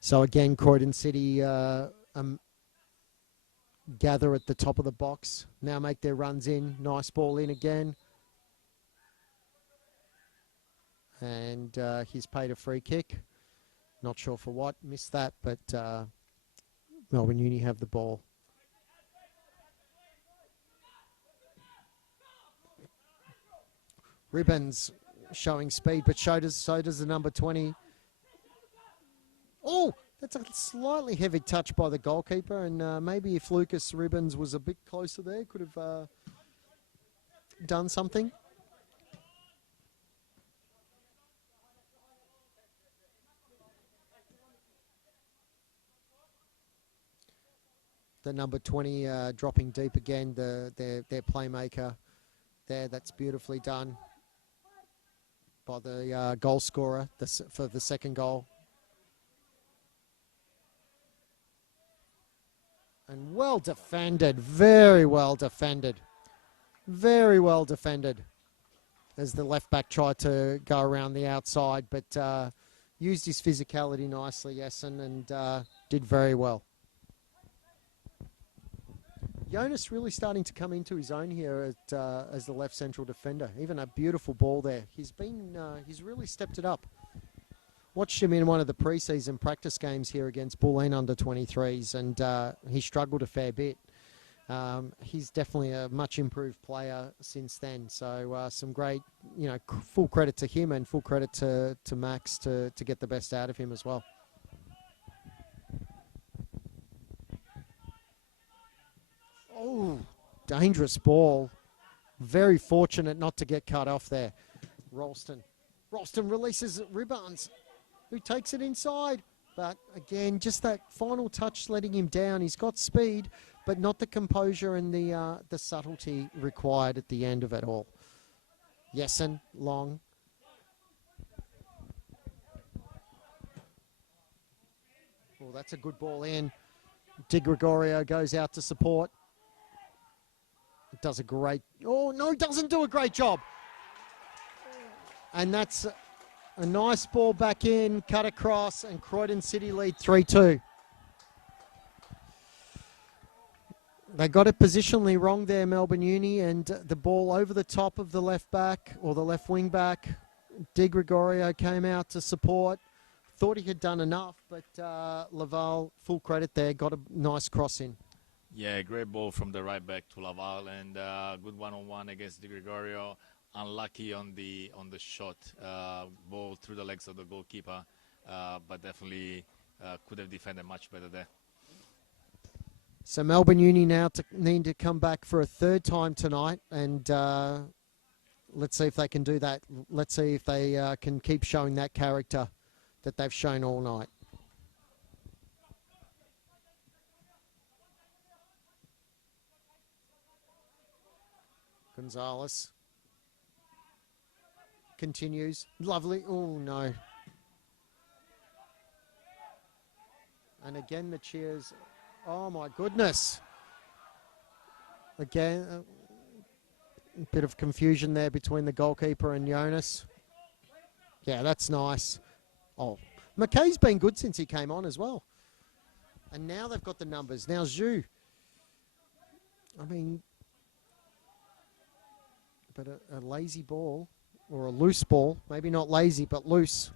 So again, Croydon City gather at the top of the box. Now make their runs in. Nice ball in again. And he's paid a free kick. Not sure for what. Missed that, but Melbourne Uni have the ball. Ribbons showing speed, but so does the number 20. Oh, that's a slightly heavy touch by the goalkeeper, and maybe if Lucas Ribbons was a bit closer there, could have done something. The number 20 dropping deep again, their playmaker there. That's beautifully done by the goal scorer for the second goal. And well defended, very well defended. Very well defended as the left back tried to go around the outside, but used his physicality nicely, Essen, and did very well. Jonas really starting to come into his own here as the left central defender. Even a beautiful ball there. He's really stepped it up. Watched him in one of the pre-season practice games here against Bulleen under 23s, and he struggled a fair bit. He's definitely a much improved player since then. So some great, full credit to him and full credit to Max to get the best out of him as well. Oh, dangerous ball. Very fortunate not to get cut off there. Ralston releases Ribbons, who takes it inside. But again, just that final touch letting him down. He's got speed, but not the composure and the subtlety required at the end of it all. Yessen, long. Oh, that's a good ball in. Di Gregorio goes out to support. Does a great... Oh, no, doesn't do a great job. And that's a nice ball back in, cut across, and Croydon City lead 3-2. They got it positionally wrong there, Melbourne Uni, and the ball over the top of the left back, or the left wing back. Di Gregorio came out to support. Thought he had done enough, but Laval, full credit there, got a nice cross in. Yeah, great ball from the right back to Laval, and good one-on-one against Di Gregorio. Unlucky on the shot, ball through the legs of the goalkeeper, but definitely could have defended much better there. So Melbourne Uni now need to come back for a third time tonight, and let's see if they can do that. Let's see if they can keep showing that character that they've shown all night. Gonzalez continues. Lovely. Oh, no. And again, the cheers. Oh, my goodness. Again, a bit of confusion there between the goalkeeper and Jonas. Yeah, that's nice. Oh, McKay's been good since he came on as well. And now they've got the numbers. Now Zhu. I mean, but a lazy ball, or a loose ball. Maybe not lazy, but loose.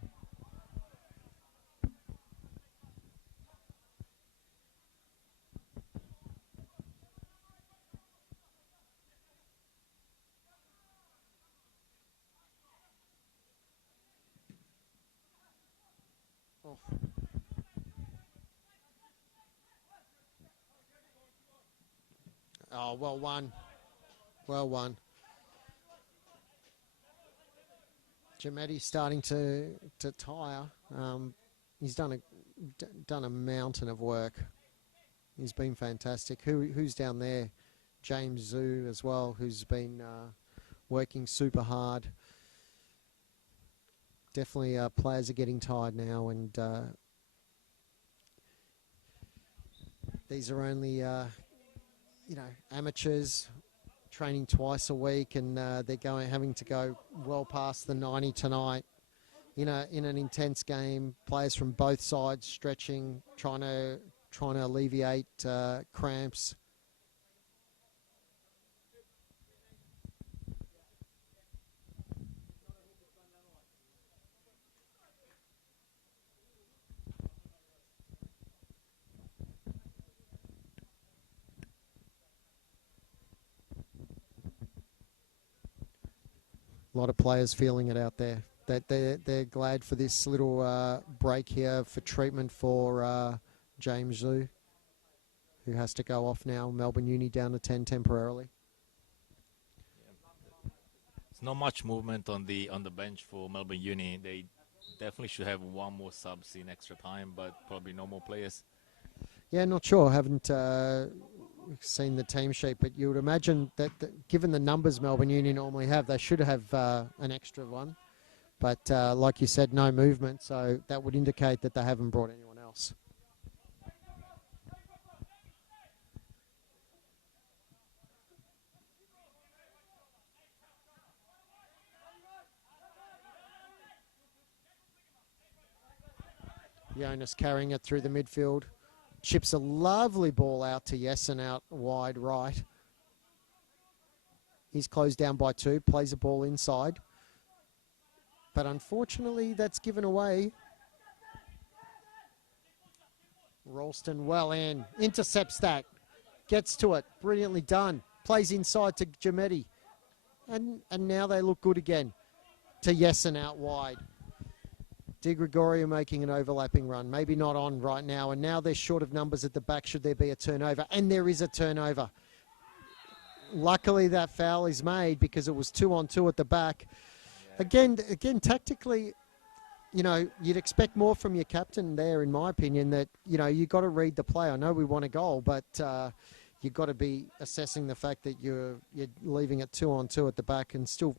Oh. Oh, well won. Well won. Giametti's starting to tire. He's done a mountain of work. He's been fantastic. Who's down there? James Zhu as well, who's been working super hard. Definitely players are getting tired now, and these are only amateurs training twice a week, and they're having to go well past the 90 tonight in an intense game. Players from both sides stretching, trying to alleviate cramps. A lot of players feeling it out there. That they're glad for this little break here for treatment for James Zhu, who has to go off now. Melbourne Uni down to 10 temporarily. There's not much movement on the bench for Melbourne Uni. They definitely should have one more subs in extra time, but probably no more players. Yeah, not sure. Haven't seen the team sheet, but you would imagine that given the numbers Melbourne Uni normally have, they should have an extra one. But like you said, no movement, so that would indicate that they haven't brought anyone else. Jonas carrying it through the midfield. Chips a lovely ball out to Jessen out wide right. He's closed down by two, plays a ball inside. But unfortunately, that's given away. Ralston well in, intercepts that, gets to it, brilliantly done. Plays inside to Giametti. And now they look good again to Jessen out wide. De Gregorio making an overlapping run. Maybe not on right now. And now they're short of numbers at the back should there be a turnover. And there is a turnover. Luckily that foul is made because it was 2-on-2 at the back. Again, tactically, you'd expect more from your captain there, in my opinion, that, you've got to read the play. I know we want a goal, but you've got to be assessing the fact that you're leaving it 2-on-2 at the back and still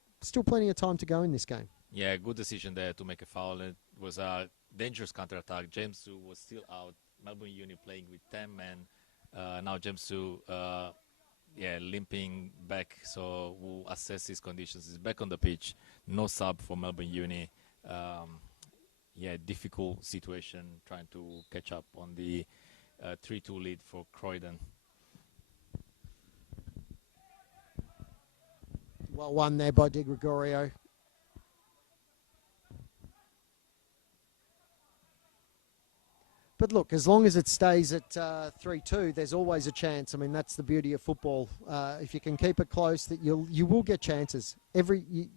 plenty of time to go in this game. Yeah, good decision there to make a foul. It was a dangerous counter-attack. James Zhu was still out. Melbourne Uni playing with 10 men. Now James Zhu, limping back. So we'll assess his conditions. He's back on the pitch. No sub for Melbourne Uni. Difficult situation trying to catch up on the 3-2 lead for Croydon. Well won there by De Gregorio. But look, as long as it stays at 3-2, there's always a chance. I mean, that's the beauty of football. If you can keep it close, that you will get chances.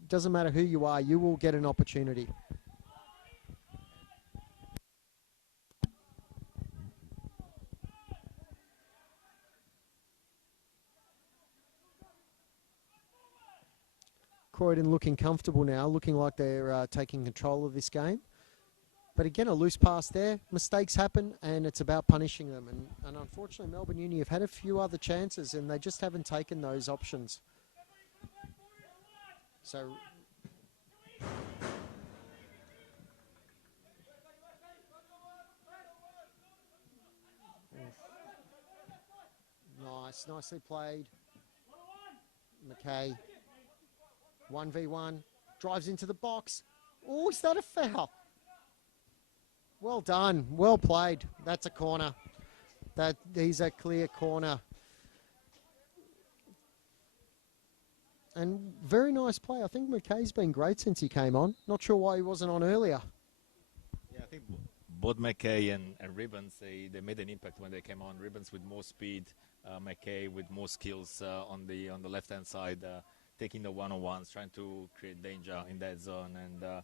Doesn't matter who you are, you will get an opportunity. Croydon looking comfortable now, looking like they're taking control of this game. But again, a loose pass there. Mistakes happen, and it's about punishing them. And unfortunately, Melbourne Uni have had a few other chances, and they just haven't taken those options. So... Nice, nicely played. McKay, 1v1, drives into the box. Oh, is that a foul? Well done, well played. That's a corner. These are clear corner. And very nice play. I think McKay's been great since he came on. Not sure why he wasn't on earlier. Yeah, I think both McKay and Ribbons, they made an impact when they came on. Ribbons with more speed, McKay with more skills on the left-hand side, taking the one-on-ones, trying to create danger in that zone and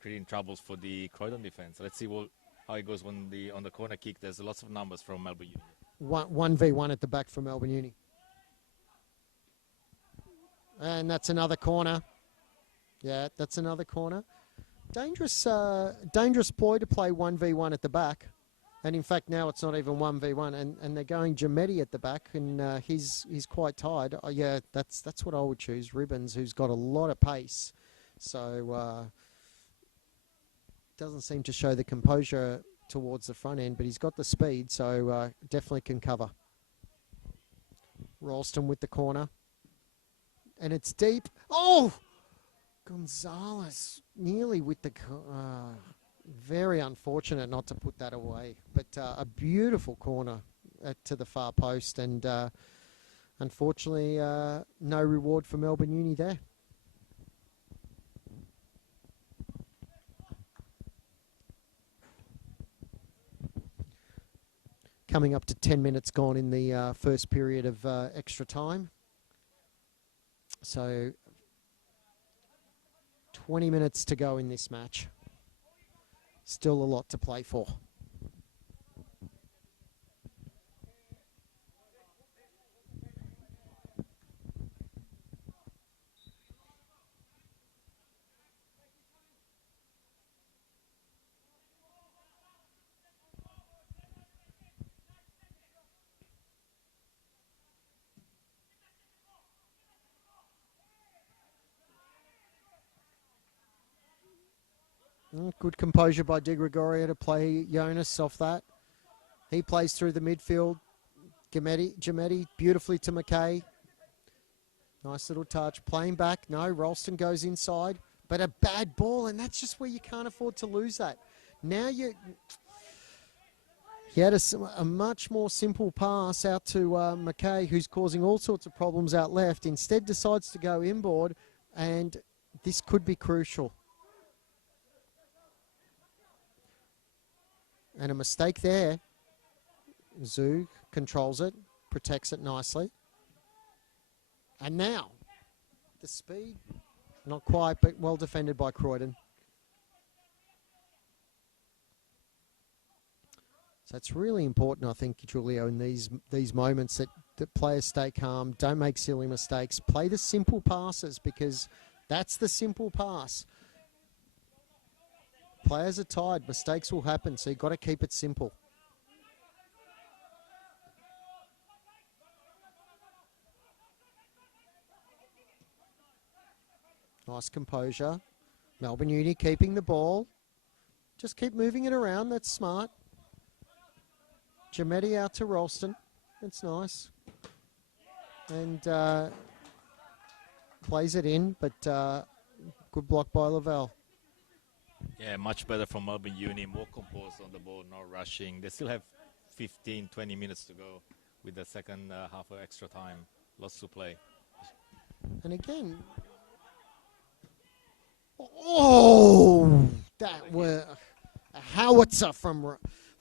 creating troubles for the Croydon defense. So let's see how it goes on the corner kick. There's lots of numbers from Melbourne Uni. 1v1 at the back for Melbourne Uni. And that's another corner. Yeah, that's another corner. Dangerous ploy to play 1v1 at the back. And in fact, now it's not even 1v1, and they're going Jametti at the back, and he's quite tired. Yeah, that's what I would choose. Ribbons, who's got a lot of pace, so doesn't seem to show the composure towards the front end, but he's got the speed, so definitely can cover. Ralston with the corner, and it's deep. Oh, Gonzalez nearly with the. Very unfortunate not to put that away, but a beautiful corner to the far post, and unfortunately no reward for Melbourne Uni there. Coming up to 10 minutes gone in the first period of extra time. So 20 minutes to go in this match. Still a lot to play for. Good composure by De Gregorio to play Jonas off that. He plays through the midfield. Jametti beautifully to McKay. Nice little touch. Playing back. No, Ralston goes inside. But a bad ball, and that's just where you can't afford to lose that. Now he had a much more simple pass out to McKay, who's causing all sorts of problems out left. Instead decides to go inboard, and this could be crucial. And a mistake there. Zug controls it, protects it nicely. And now, the speed, not quite, but well defended by Croydon. So it's really important, I think, Julio, in these moments that players stay calm, don't make silly mistakes, play the simple passes, because that's the simple pass. Players are tired. Mistakes will happen, so you've got to keep it simple. Nice composure. Melbourne Uni keeping the ball. Just keep moving it around. That's smart. Jametti out to Ralston. That's nice. And plays it in, but good block by Lavelle. Yeah, much better from Melbourne Uni, more composed on the ball, not rushing. They still have 15, 20 minutes to go with the second half of extra time. Lots to play. And again, oh, that were a howitzer from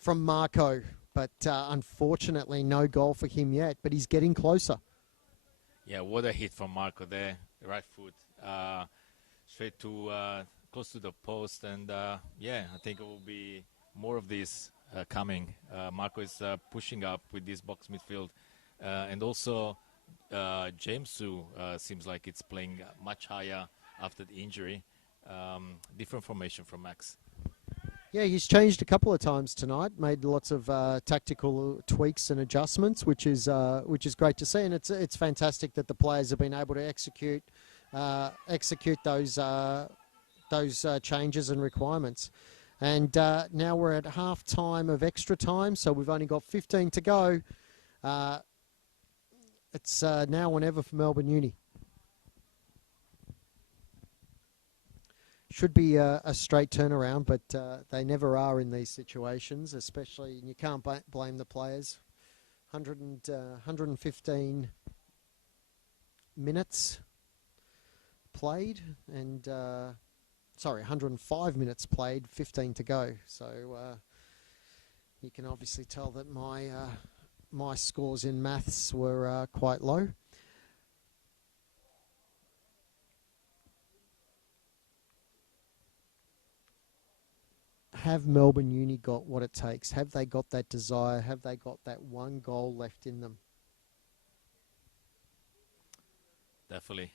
Marco, but unfortunately no goal for him yet, but he's getting closer. Yeah, what a hit from Marco there, right foot, straight to close to the post, and yeah, I think it will be more of this coming. Marco is pushing up with this box midfield, and also James Su seems like it's playing much higher after the injury. Different formation from Max. Yeah, he's changed a couple of times tonight. Made lots of tactical tweaks and adjustments, which is great to see. And it's fantastic that the players have been able to execute those changes and requirements. And now we're at half time of extra time, so we've only got 15 to go. It's now or never for Melbourne Uni. Should be a straight turnaround, but they never are in these situations, especially, and you can't blame the players. 115 minutes played, and 105 minutes played, 15 to go. So you can obviously tell that my scores in maths were quite low. Have Melbourne Uni got what it takes? Have they got that desire? Have they got that one goal left in them? Definitely.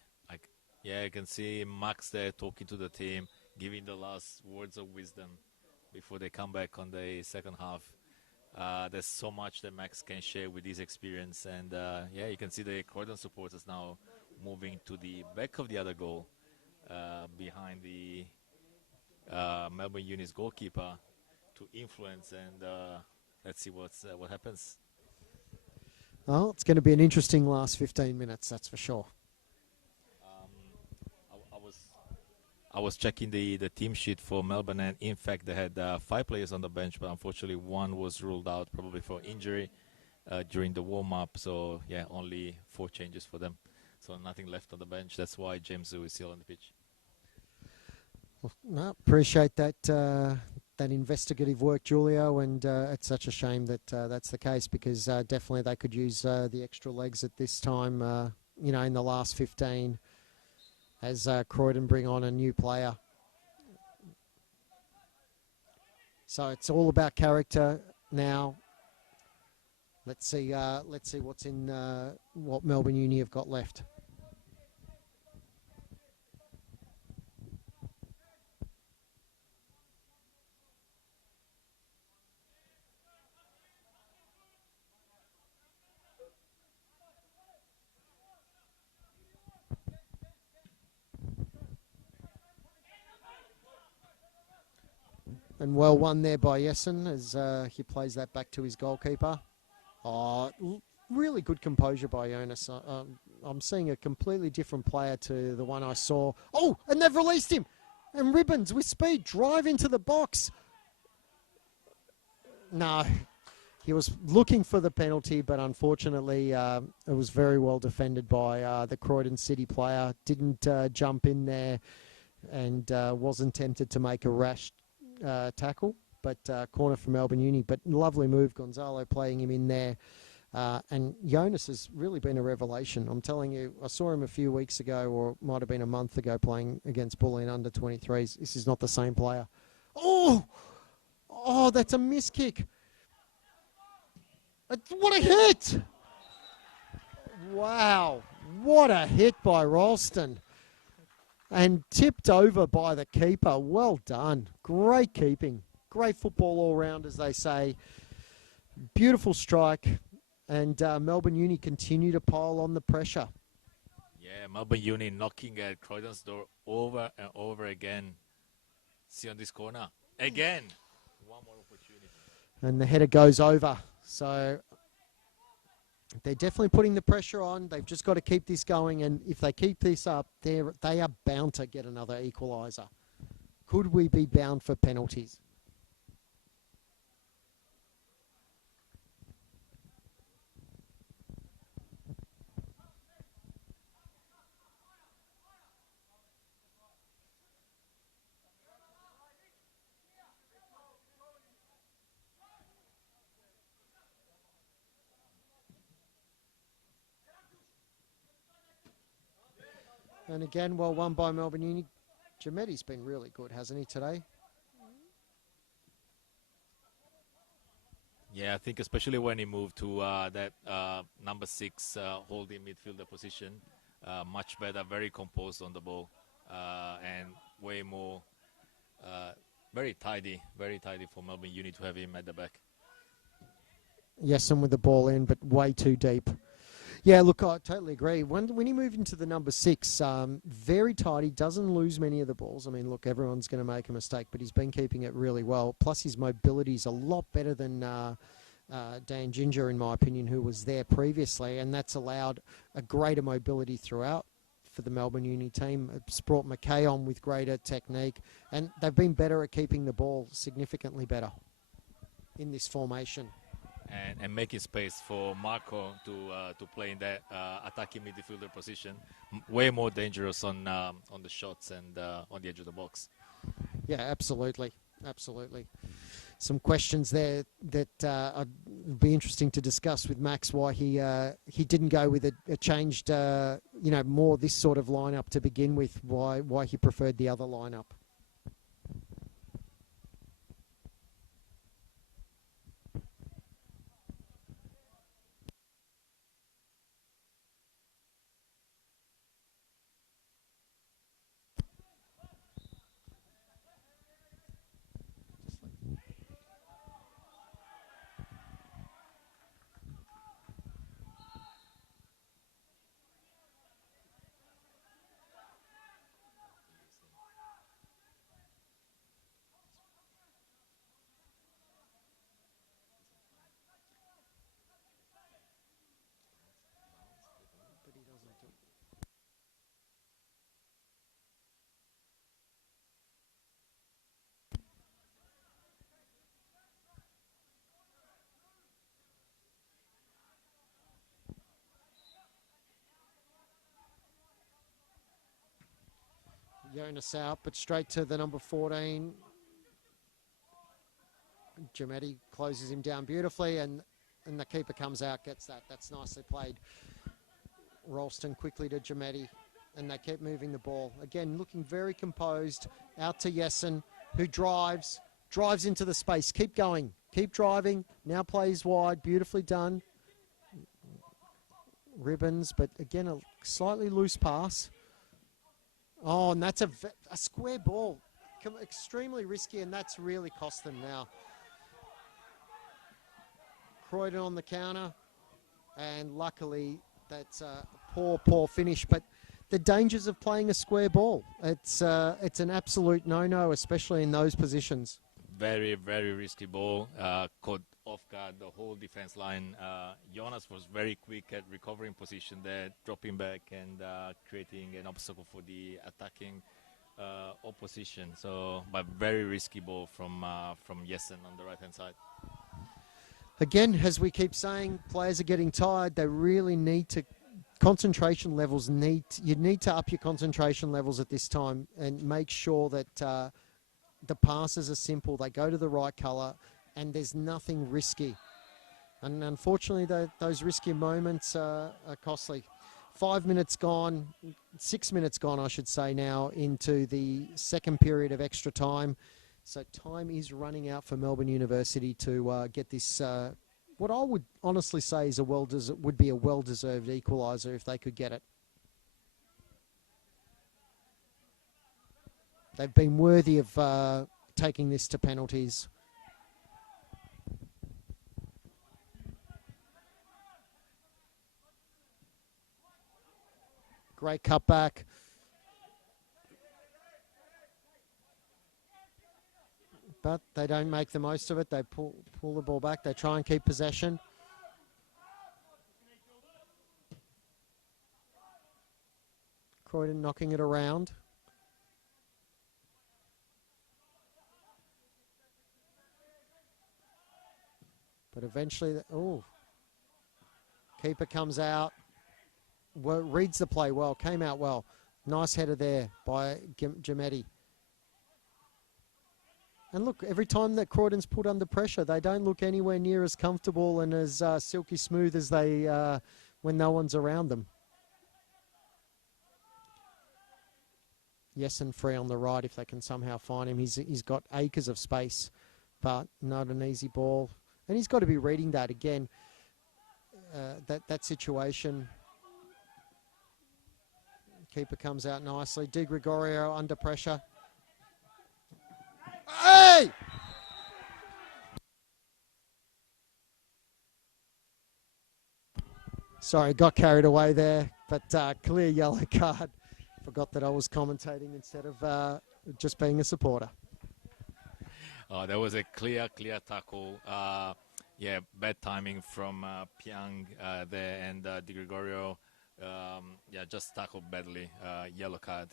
Yeah, I can see Max there talking to the team, giving the last words of wisdom before they come back on the second half. There's so much that Max can share with his experience. And, yeah, you can see the Croydon supporters now moving to the back of the other goal, behind the Melbourne Uni's goalkeeper to influence. And let's see what happens. Well, it's going to be an interesting last 15 minutes, that's for sure. I was checking the team sheet for Melbourne, and in fact they had 5 players on the bench, but unfortunately one was ruled out, probably for injury during the warm-up. So yeah, only 4 changes for them, so nothing left on the bench. That's why James Zhu is still on the pitch. Well, no, appreciate that that investigative work, Julio, and it's such a shame that that's the case, because definitely they could use the extra legs at this time, in the last 15, as Croydon bring on a new player. So it's all about character now. Let's see what's in what Melbourne Uni have got left. And well won there by Jessen as he plays that back to his goalkeeper. Oh, really good composure by Jonas. I'm seeing a completely different player to the one I saw. Oh, and they've released him. And Ribbons with speed drive into the box. No, he was looking for the penalty, but unfortunately it was very well defended by the Croydon City player. Didn't jump in there and wasn't tempted to make a rash tackle, but corner for Melbourne Uni. But lovely move, Gonzalo playing him in there. And Jonas has really been a revelation. I'm telling you, I saw him a few weeks ago, or it might have been a month ago, playing against Bulleen under 23s. This is not the same player. Oh, that's a miss kick. What a hit! Wow, what a hit by Ralston. And tipped over by the keeper. Well done. Great keeping. Great football all round, as they say. Beautiful strike. And Melbourne Uni continue to pile on the pressure. Yeah, Melbourne Uni knocking at Croydon's door over and over again. See on this corner. Again. One more opportunity. And the header goes over. So they're definitely putting the pressure on. They've just got to keep this going. And if they keep this up, they are bound to get another equaliser. Could we be bound for penalties? And again, well won by Melbourne Uni. Jametti's been really good, hasn't he, today? Yeah, I think especially when he moved to that number 6 holding midfielder position, much better, very composed on the ball, and way more, very tidy for Melbourne Uni to have him at the back. Yes, and with the ball in, but way too deep. Yeah, look, I totally agree. When he moved into the number 6, very tidy, doesn't lose many of the balls. I mean, look, everyone's going to make a mistake, but he's been keeping it really well. Plus, his mobility is a lot better than Dan Ginger, in my opinion, who was there previously, and that's allowed a greater mobility throughout for the Melbourne Uni team. It's brought McKay on with greater technique, and they've been better at keeping the ball, significantly better in this formation. And making space for Marco to play in that attacking midfielder position, way more dangerous on the shots and on the edge of the box. Yeah, absolutely. Some questions there that would be interesting to discuss with Max, why he didn't go with a changed, more this sort of lineup to begin with, why he preferred the other lineup. Jonas out, but straight to the number 14. Giametti closes him down beautifully, and the keeper comes out, gets that. That's nicely played. Ralston quickly to Giametti, and they keep moving the ball. Again, looking very composed. Out to Jessen, who drives into the space. Keep going. Keep driving. Now plays wide. Beautifully done. Ribbons, but again, a slightly loose pass. Oh, and that's a square ball. Extremely risky, and that's really cost them now. Croydon on the counter, and luckily that's a poor finish. But the dangers of playing a square ball, it's an absolute no-no, especially in those positions. Very, very risky ball. Caught off guard the whole defense line. Jonas was very quick at recovering position there, dropping back and creating an obstacle for the attacking opposition. So, but very risky ball from Jessen on the right-hand side. Again, as we keep saying, players are getting tired. They really need to. Concentration levels you need to up your concentration levels at this time and make sure that the passes are simple. They go to the right colour, and there's nothing risky. And unfortunately, those risky moments are costly. 5 minutes gone, 6 minutes gone, I should say now, into the second period of extra time. So time is running out for Melbourne University to get this, what I would honestly say is would be a well-deserved equaliser if they could get it. They've been worthy of taking this to penalties. Great cutback. But they don't make the most of it. They pull the ball back. They try and keep possession. Croydon knocking it around. But eventually, keeper comes out. Reads the play well, came out well. Nice header there by Giametti. And look, every time that Croydon's put under pressure, they don't look anywhere near as comfortable and as silky smooth as they when no one's around them. Jessen free on the right if they can somehow find him. He's got acres of space, but not an easy ball. And he's got to be reading that again, that situation. Keeper comes out nicely. Di Gregorio under pressure. Hey! Sorry, got carried away there, but clear yellow card. Forgot that I was commentating instead of just being a supporter. Oh, that was a clear tackle. Yeah, bad timing from Piang there, and Di Gregorio, yeah, just tackled badly. Yellow card.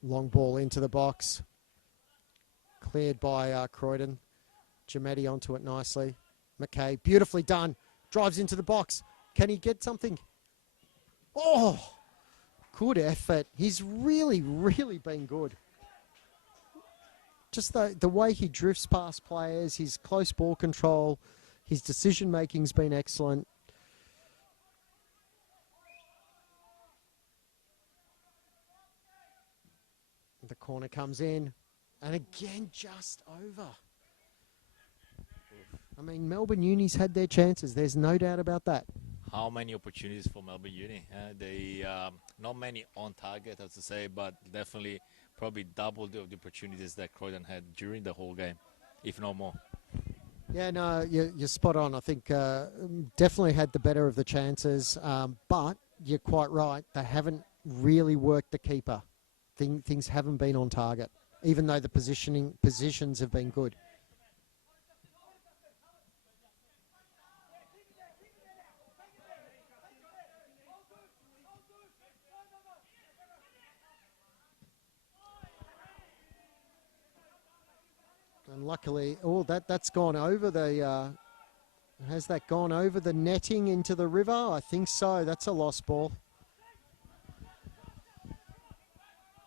Long ball into the box. Cleared by Croydon. Giametti onto it nicely. McKay, beautifully done. Drives into the box. Can he get something? Oh, good effort. He's really been good. Just the way he drifts past players, his close ball control, his decision-making's been excellent. The corner comes in, and again, just over. I mean, Melbourne Uni's had their chances. There's no doubt about that. How many opportunities for Melbourne Uni? They not many on target, as to say, but definitely probably double the opportunities that Croydon had during the whole game, if not more. Yeah, no, you're spot on. I think definitely had the better of the chances, but you're quite right. They haven't really worked the keeper. Things haven't been on target, even though the positions have been good. And luckily, that's gone over the. Has that gone over the netting into the river? I think so. That's a lost ball.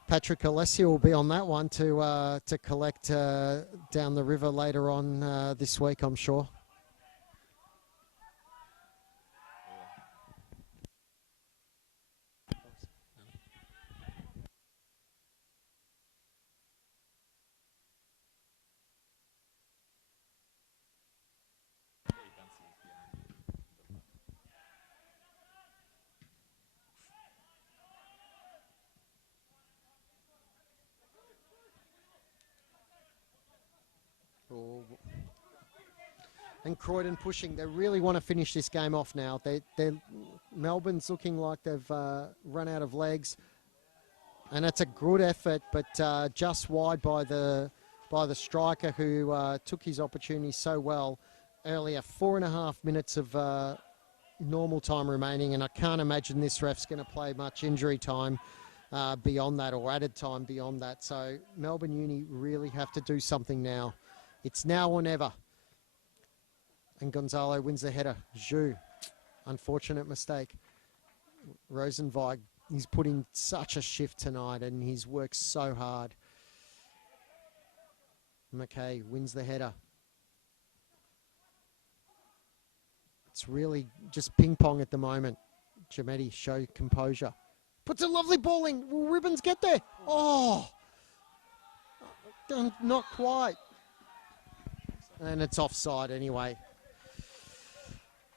Patrick Alessia will be on that one to collect down the river later on this week, I'm sure. And Croydon pushing. They really want to finish this game off now. Melbourne's looking like they've run out of legs. And it's a good effort, but just wide by the striker who took his opportunity so well earlier. 4.5 minutes of normal time remaining, and I can't imagine this ref's going to play much injury time beyond that, or added time beyond that. So Melbourne Uni really have to do something now. It's now or never. And Gonzalo wins the header. Zhu, unfortunate mistake. Rosenweig, he's put in such a shift tonight and he's worked so hard. McKay wins the header. It's really just ping pong at the moment. Giametti show composure. Puts a lovely ball in. Will Ribbons get there? Oh, not quite. And it's offside anyway.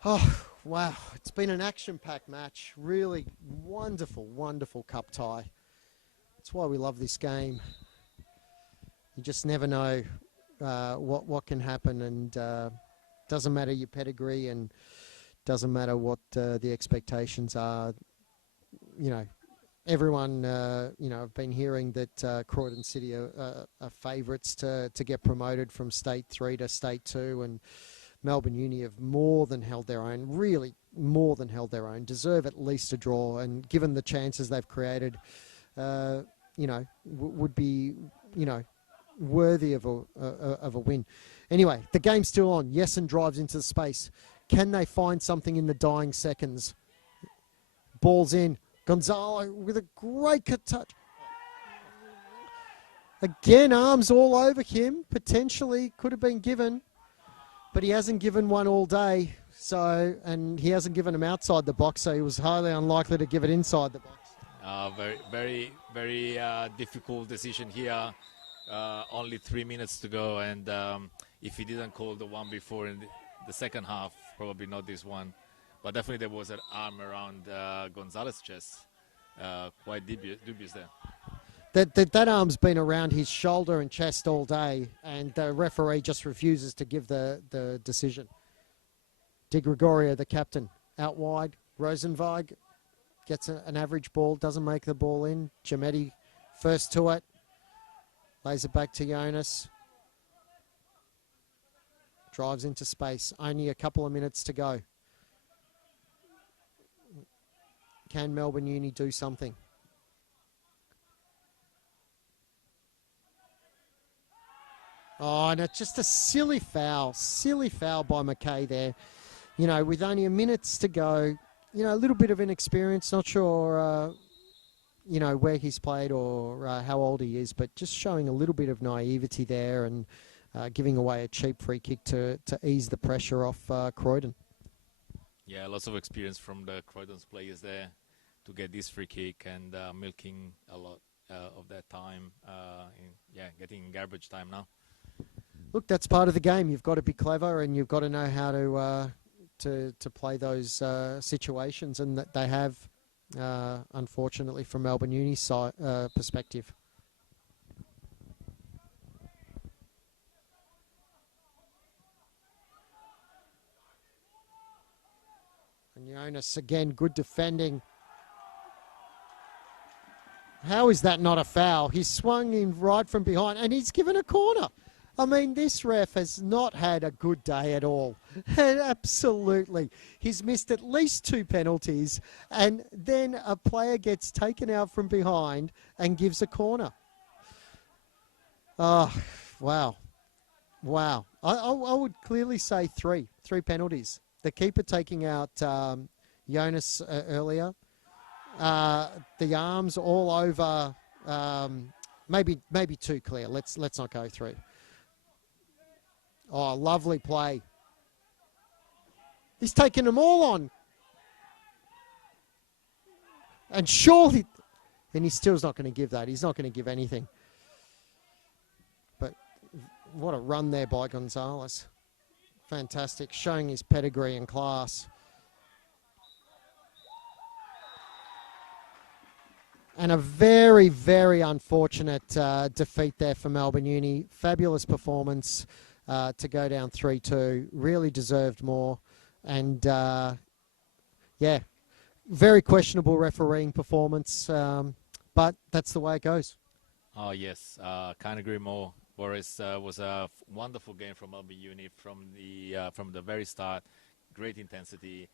Oh, wow. It's been an action-packed match. Really wonderful, wonderful cup tie. That's why we love this game. You just never know what can happen, and doesn't matter your pedigree, and doesn't matter what the expectations are. You know, everyone, I've been hearing that Croydon City are favourites to get promoted from State 3 to State 2, and Melbourne Uni have more than held their own, really more than held their own, deserve at least a draw, and given the chances they've created, would be, worthy of a win. Anyway, the game's still on. Yessen drives into the space. Can they find something in the dying seconds? Ball's in. Gonzalo with a great touch. Again, arms all over him. Potentially could have been given, but he hasn't given one all day. So, and he hasn't given him outside the box, so he was highly unlikely to give it inside the box. Very difficult decision here. Only 3 minutes to go, and if he didn't call the one before in the second half, probably not this one. But definitely there was an arm around Gonzalez's chest. Quite dubious there. That arm's been around his shoulder and chest all day, and the referee just refuses to give the decision. Di Gregorio, the captain, out wide. Rosenweig gets an average ball, doesn't make the ball in. Giametti first to it. Lays it back to Jonas. Drives into space. Only a couple of minutes to go. Can Melbourne Uni do something? Oh, and it's just a silly foul by McKay there. You know, with only a minutes to go, you know, a little bit of inexperience, not sure, you know, where he's played or how old he is, but just showing a little bit of naivety there and giving away a cheap free kick to ease the pressure off Croydon. Yeah, lots of experience from the Croydon's players there to get this free kick and milking a lot of that time, getting garbage time now. Look, that's part of the game. You've got to be clever and you've got to know how to play those situations, and that they have, unfortunately, from Melbourne Uni's perspective. And Jonas, again, good defending. How is that not a foul? He's swung in right from behind and he's given a corner. I mean, this ref has not had a good day at all. Absolutely. He's missed at least 2 penalties, and then a player gets taken out from behind and gives a corner. Oh, wow. Wow. I would clearly say 3 penalties. The keeper taking out Jonas earlier. The arms all over, maybe 2 clear. Let's not go through. Oh, lovely play. He's taken them all on. And surely, and he still's not going to give that. He's not going to give anything. But what a run there by Gonzalez. Fantastic, showing his pedigree and class. And a very, very unfortunate defeat there for Melbourne Uni. Fabulous performance to go down 3-2. Really deserved more. And, very questionable refereeing performance. But that's the way it goes. Oh, yes. Can't agree more. Boris, was a wonderful game from Melbourne Uni from the very start. Great intensity.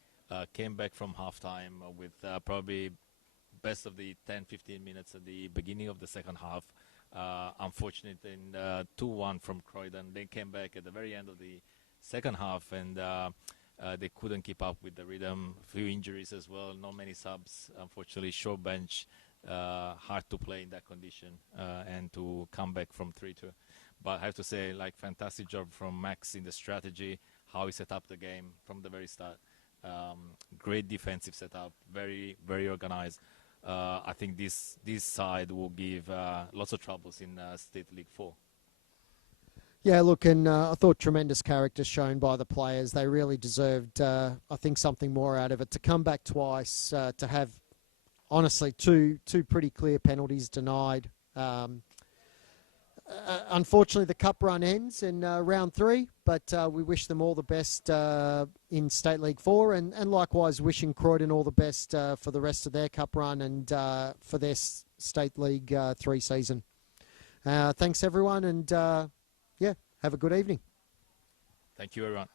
Came back from halftime with probably best of the 10-15 minutes at the beginning of the second half. Unfortunate in 2-1 from Croydon. They came back at the very end of the second half, and they couldn't keep up with the rhythm. Few injuries as well, not many subs. Unfortunately, short bench, hard to play in that condition, and to come back from 3-2. But I have to say, like, fantastic job from Max in the strategy, how he set up the game from the very start. Great defensive setup, very, very organized. I think this side will give lots of troubles in State League 4. Yeah, look, and I thought tremendous character shown by the players. They really deserved, I think, something more out of it. To come back twice, to have, honestly, two pretty clear penalties denied. Unfortunately, the cup run ends in round 3, but we wish them all the best in State League 4, and likewise wishing Croydon all the best for the rest of their cup run and for their State League 3 season. Thanks, everyone, and have a good evening. Thank you, everyone.